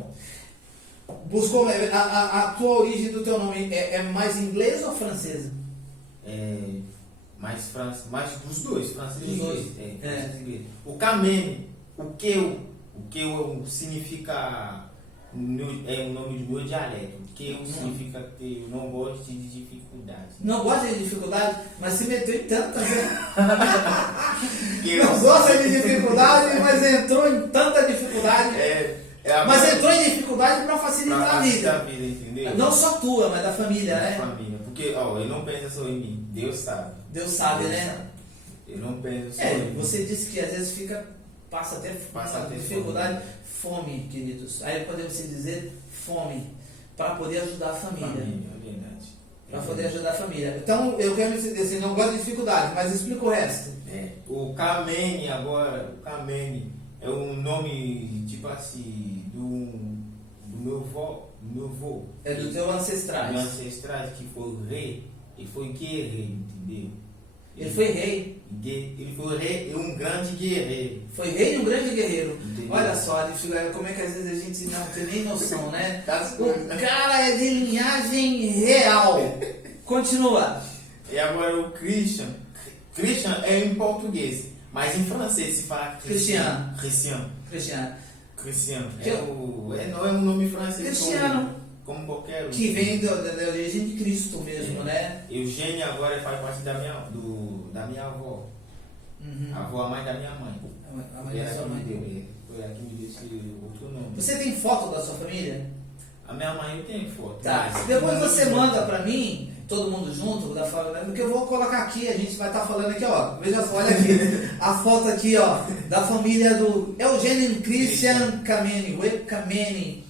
Buscou a tua origem do teu nome é mais inglês ou francesa? Mais dos dois, francês e inglês. Inglês. O Kameni, o Keu significa, é o nome do meu dialeto. Keu significa que eu não gosto de dificuldade. Não gosta de dificuldade, mas se meteu em tanta, né? Não gosta de dificuldade, mas entrou em tanta dificuldade. Mas entrou em dificuldade para facilitar a vida. Entendeu? Não só tua, mas da família, da né? Família. Porque eu não penso só em mim, Deus sabe. Deus sabe, né? Eu não penso só em mim. Você disse que às vezes passa até dificuldade, fome, queridos. Aí podemos dizer fome, para poder ajudar a família. É verdade. Para poder ajudar a família. Então, eu quero dizer assim, não gosto de dificuldade, mas explica o resto. O Kameni agora, o Kameni é um nome, tipo assim, do meu avô. É do teu ancestrais. Meu ancestrais, que foi rei, ele foi guerreiro, entendeu? Ele foi rei. Ele foi rei e um grande guerreiro. Foi rei e um grande guerreiro. Entendeu? Olha só, como é que às vezes a gente não tem nem noção, né? O cara é de linhagem real. Continua. E agora o Christian é em português, mas em francês se fala Cristiano. Não é um nome francês. Cristiano. Como qualquer um. Que vem da origem de Cristo mesmo, né? Eugênio agora faz parte da minha avó. A avó, a mãe da minha mãe. A mãe da sua mãe. Foi ela que me deu esse outro nome. Você tem foto da sua família? A minha mãe eu tenho foto. Tá. Depois você manda pra mim, todo mundo junto, da família, porque eu vou colocar aqui, a gente vai estar falando aqui, ó. Veja só, olha aqui. A foto aqui, ó, da família do Eugênio Christian Kameni.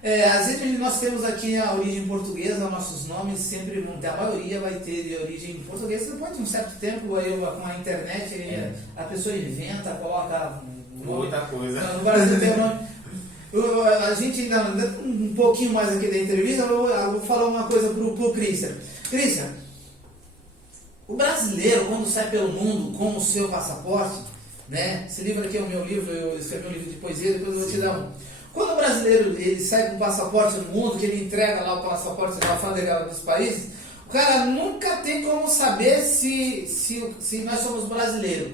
Às vezes nós temos aqui a origem portuguesa, nossos nomes sempre vão ter, a maioria vai ter de origem portuguesa. Depois de um certo tempo, aí, com a internet, a pessoa inventa, coloca outra coisa. No Brasil tem o nome. A gente ainda, um pouquinho mais aqui da entrevista, eu vou falar uma coisa pro Christian. Christian, o brasileiro, quando sai pelo mundo com o seu passaporte, né? Esse livro aqui é o meu livro, eu escrevi um livro de poesia, depois eu vou te dar um. Quando o brasileiro ele sai com o passaporte no mundo, que ele entrega lá o passaporte na alfândega dos países, o cara nunca tem como saber se nós somos brasileiros.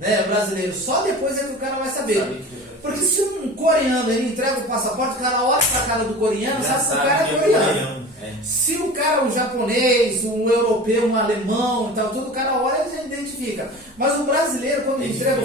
Né? Brasileiro, só depois é que o cara vai saber. Porque se um coreano ele entrega o passaporte, o cara olha pra cara do coreano, sabe que o cara é coreano. Se o cara é um japonês, um europeu, um alemão e tal, tudo, o cara olha e já identifica. Mas o brasileiro, quando entrega,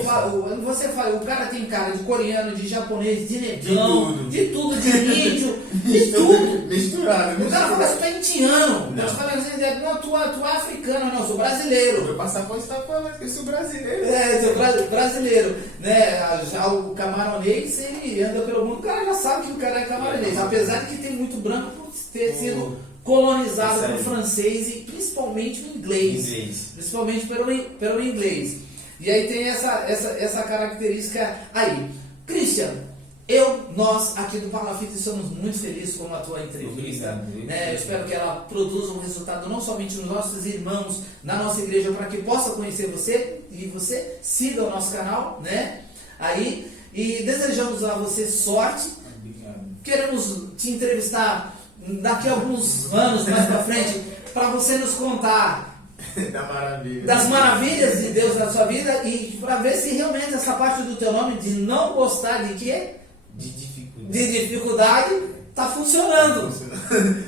você fala, o cara tem cara de coreano, de japonês, de negão, de tudo, de índio, de tudo. Misturado. O cara fala, você tá indiano. Não. Fala assim, não, tu é africano, não, eu sou brasileiro. Meu passaporte está falando que eu sou brasileiro. Sou brasileiro. Né? Já o camaronês, ele anda pelo mundo, o cara já sabe que o cara é camaronês. Apesar de que tem muito branco por ter sido colonizado por francês e principalmente o inglês. Principalmente pelo inglês. E aí tem essa característica aí. Christian, nós aqui do Palafita estamos muito felizes com a tua entrevista. Né? Eu espero que ela produza um resultado não somente nos nossos irmãos, na nossa igreja, para que possa conhecer você e você siga o nosso canal, né? Aí, e desejamos a você sorte. Queremos te entrevistar daqui a alguns anos mais para frente, para você nos contar das maravilhas de Deus na sua vida e para ver se realmente essa parte do teu nome de não gostar de quê? De dificuldade está funcionando.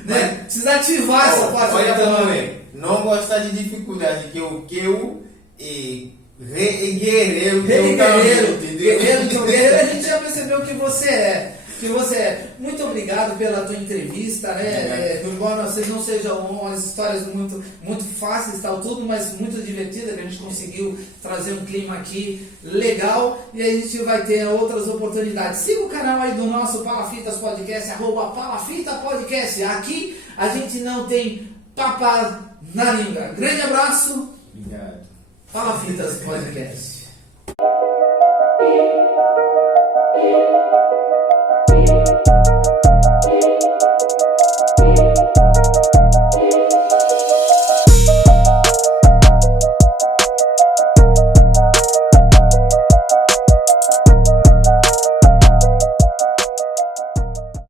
Né? Precisa ativar essa parte do teu nome. Não gostar de dificuldade, que eu guerreiro, a gente já percebeu que você é. Muito obrigado pela tua entrevista, né? Embora vocês não sejam umas histórias muito fáceis, tal, tudo, mas muito divertidas, que a gente conseguiu trazer um clima aqui legal e a gente vai ter outras oportunidades. Siga o canal aí do nosso Palafitas Podcast, @Palafita Podcast. Aqui a gente não tem papa na língua. Grande abraço. Obrigado. Palafitas Podcast.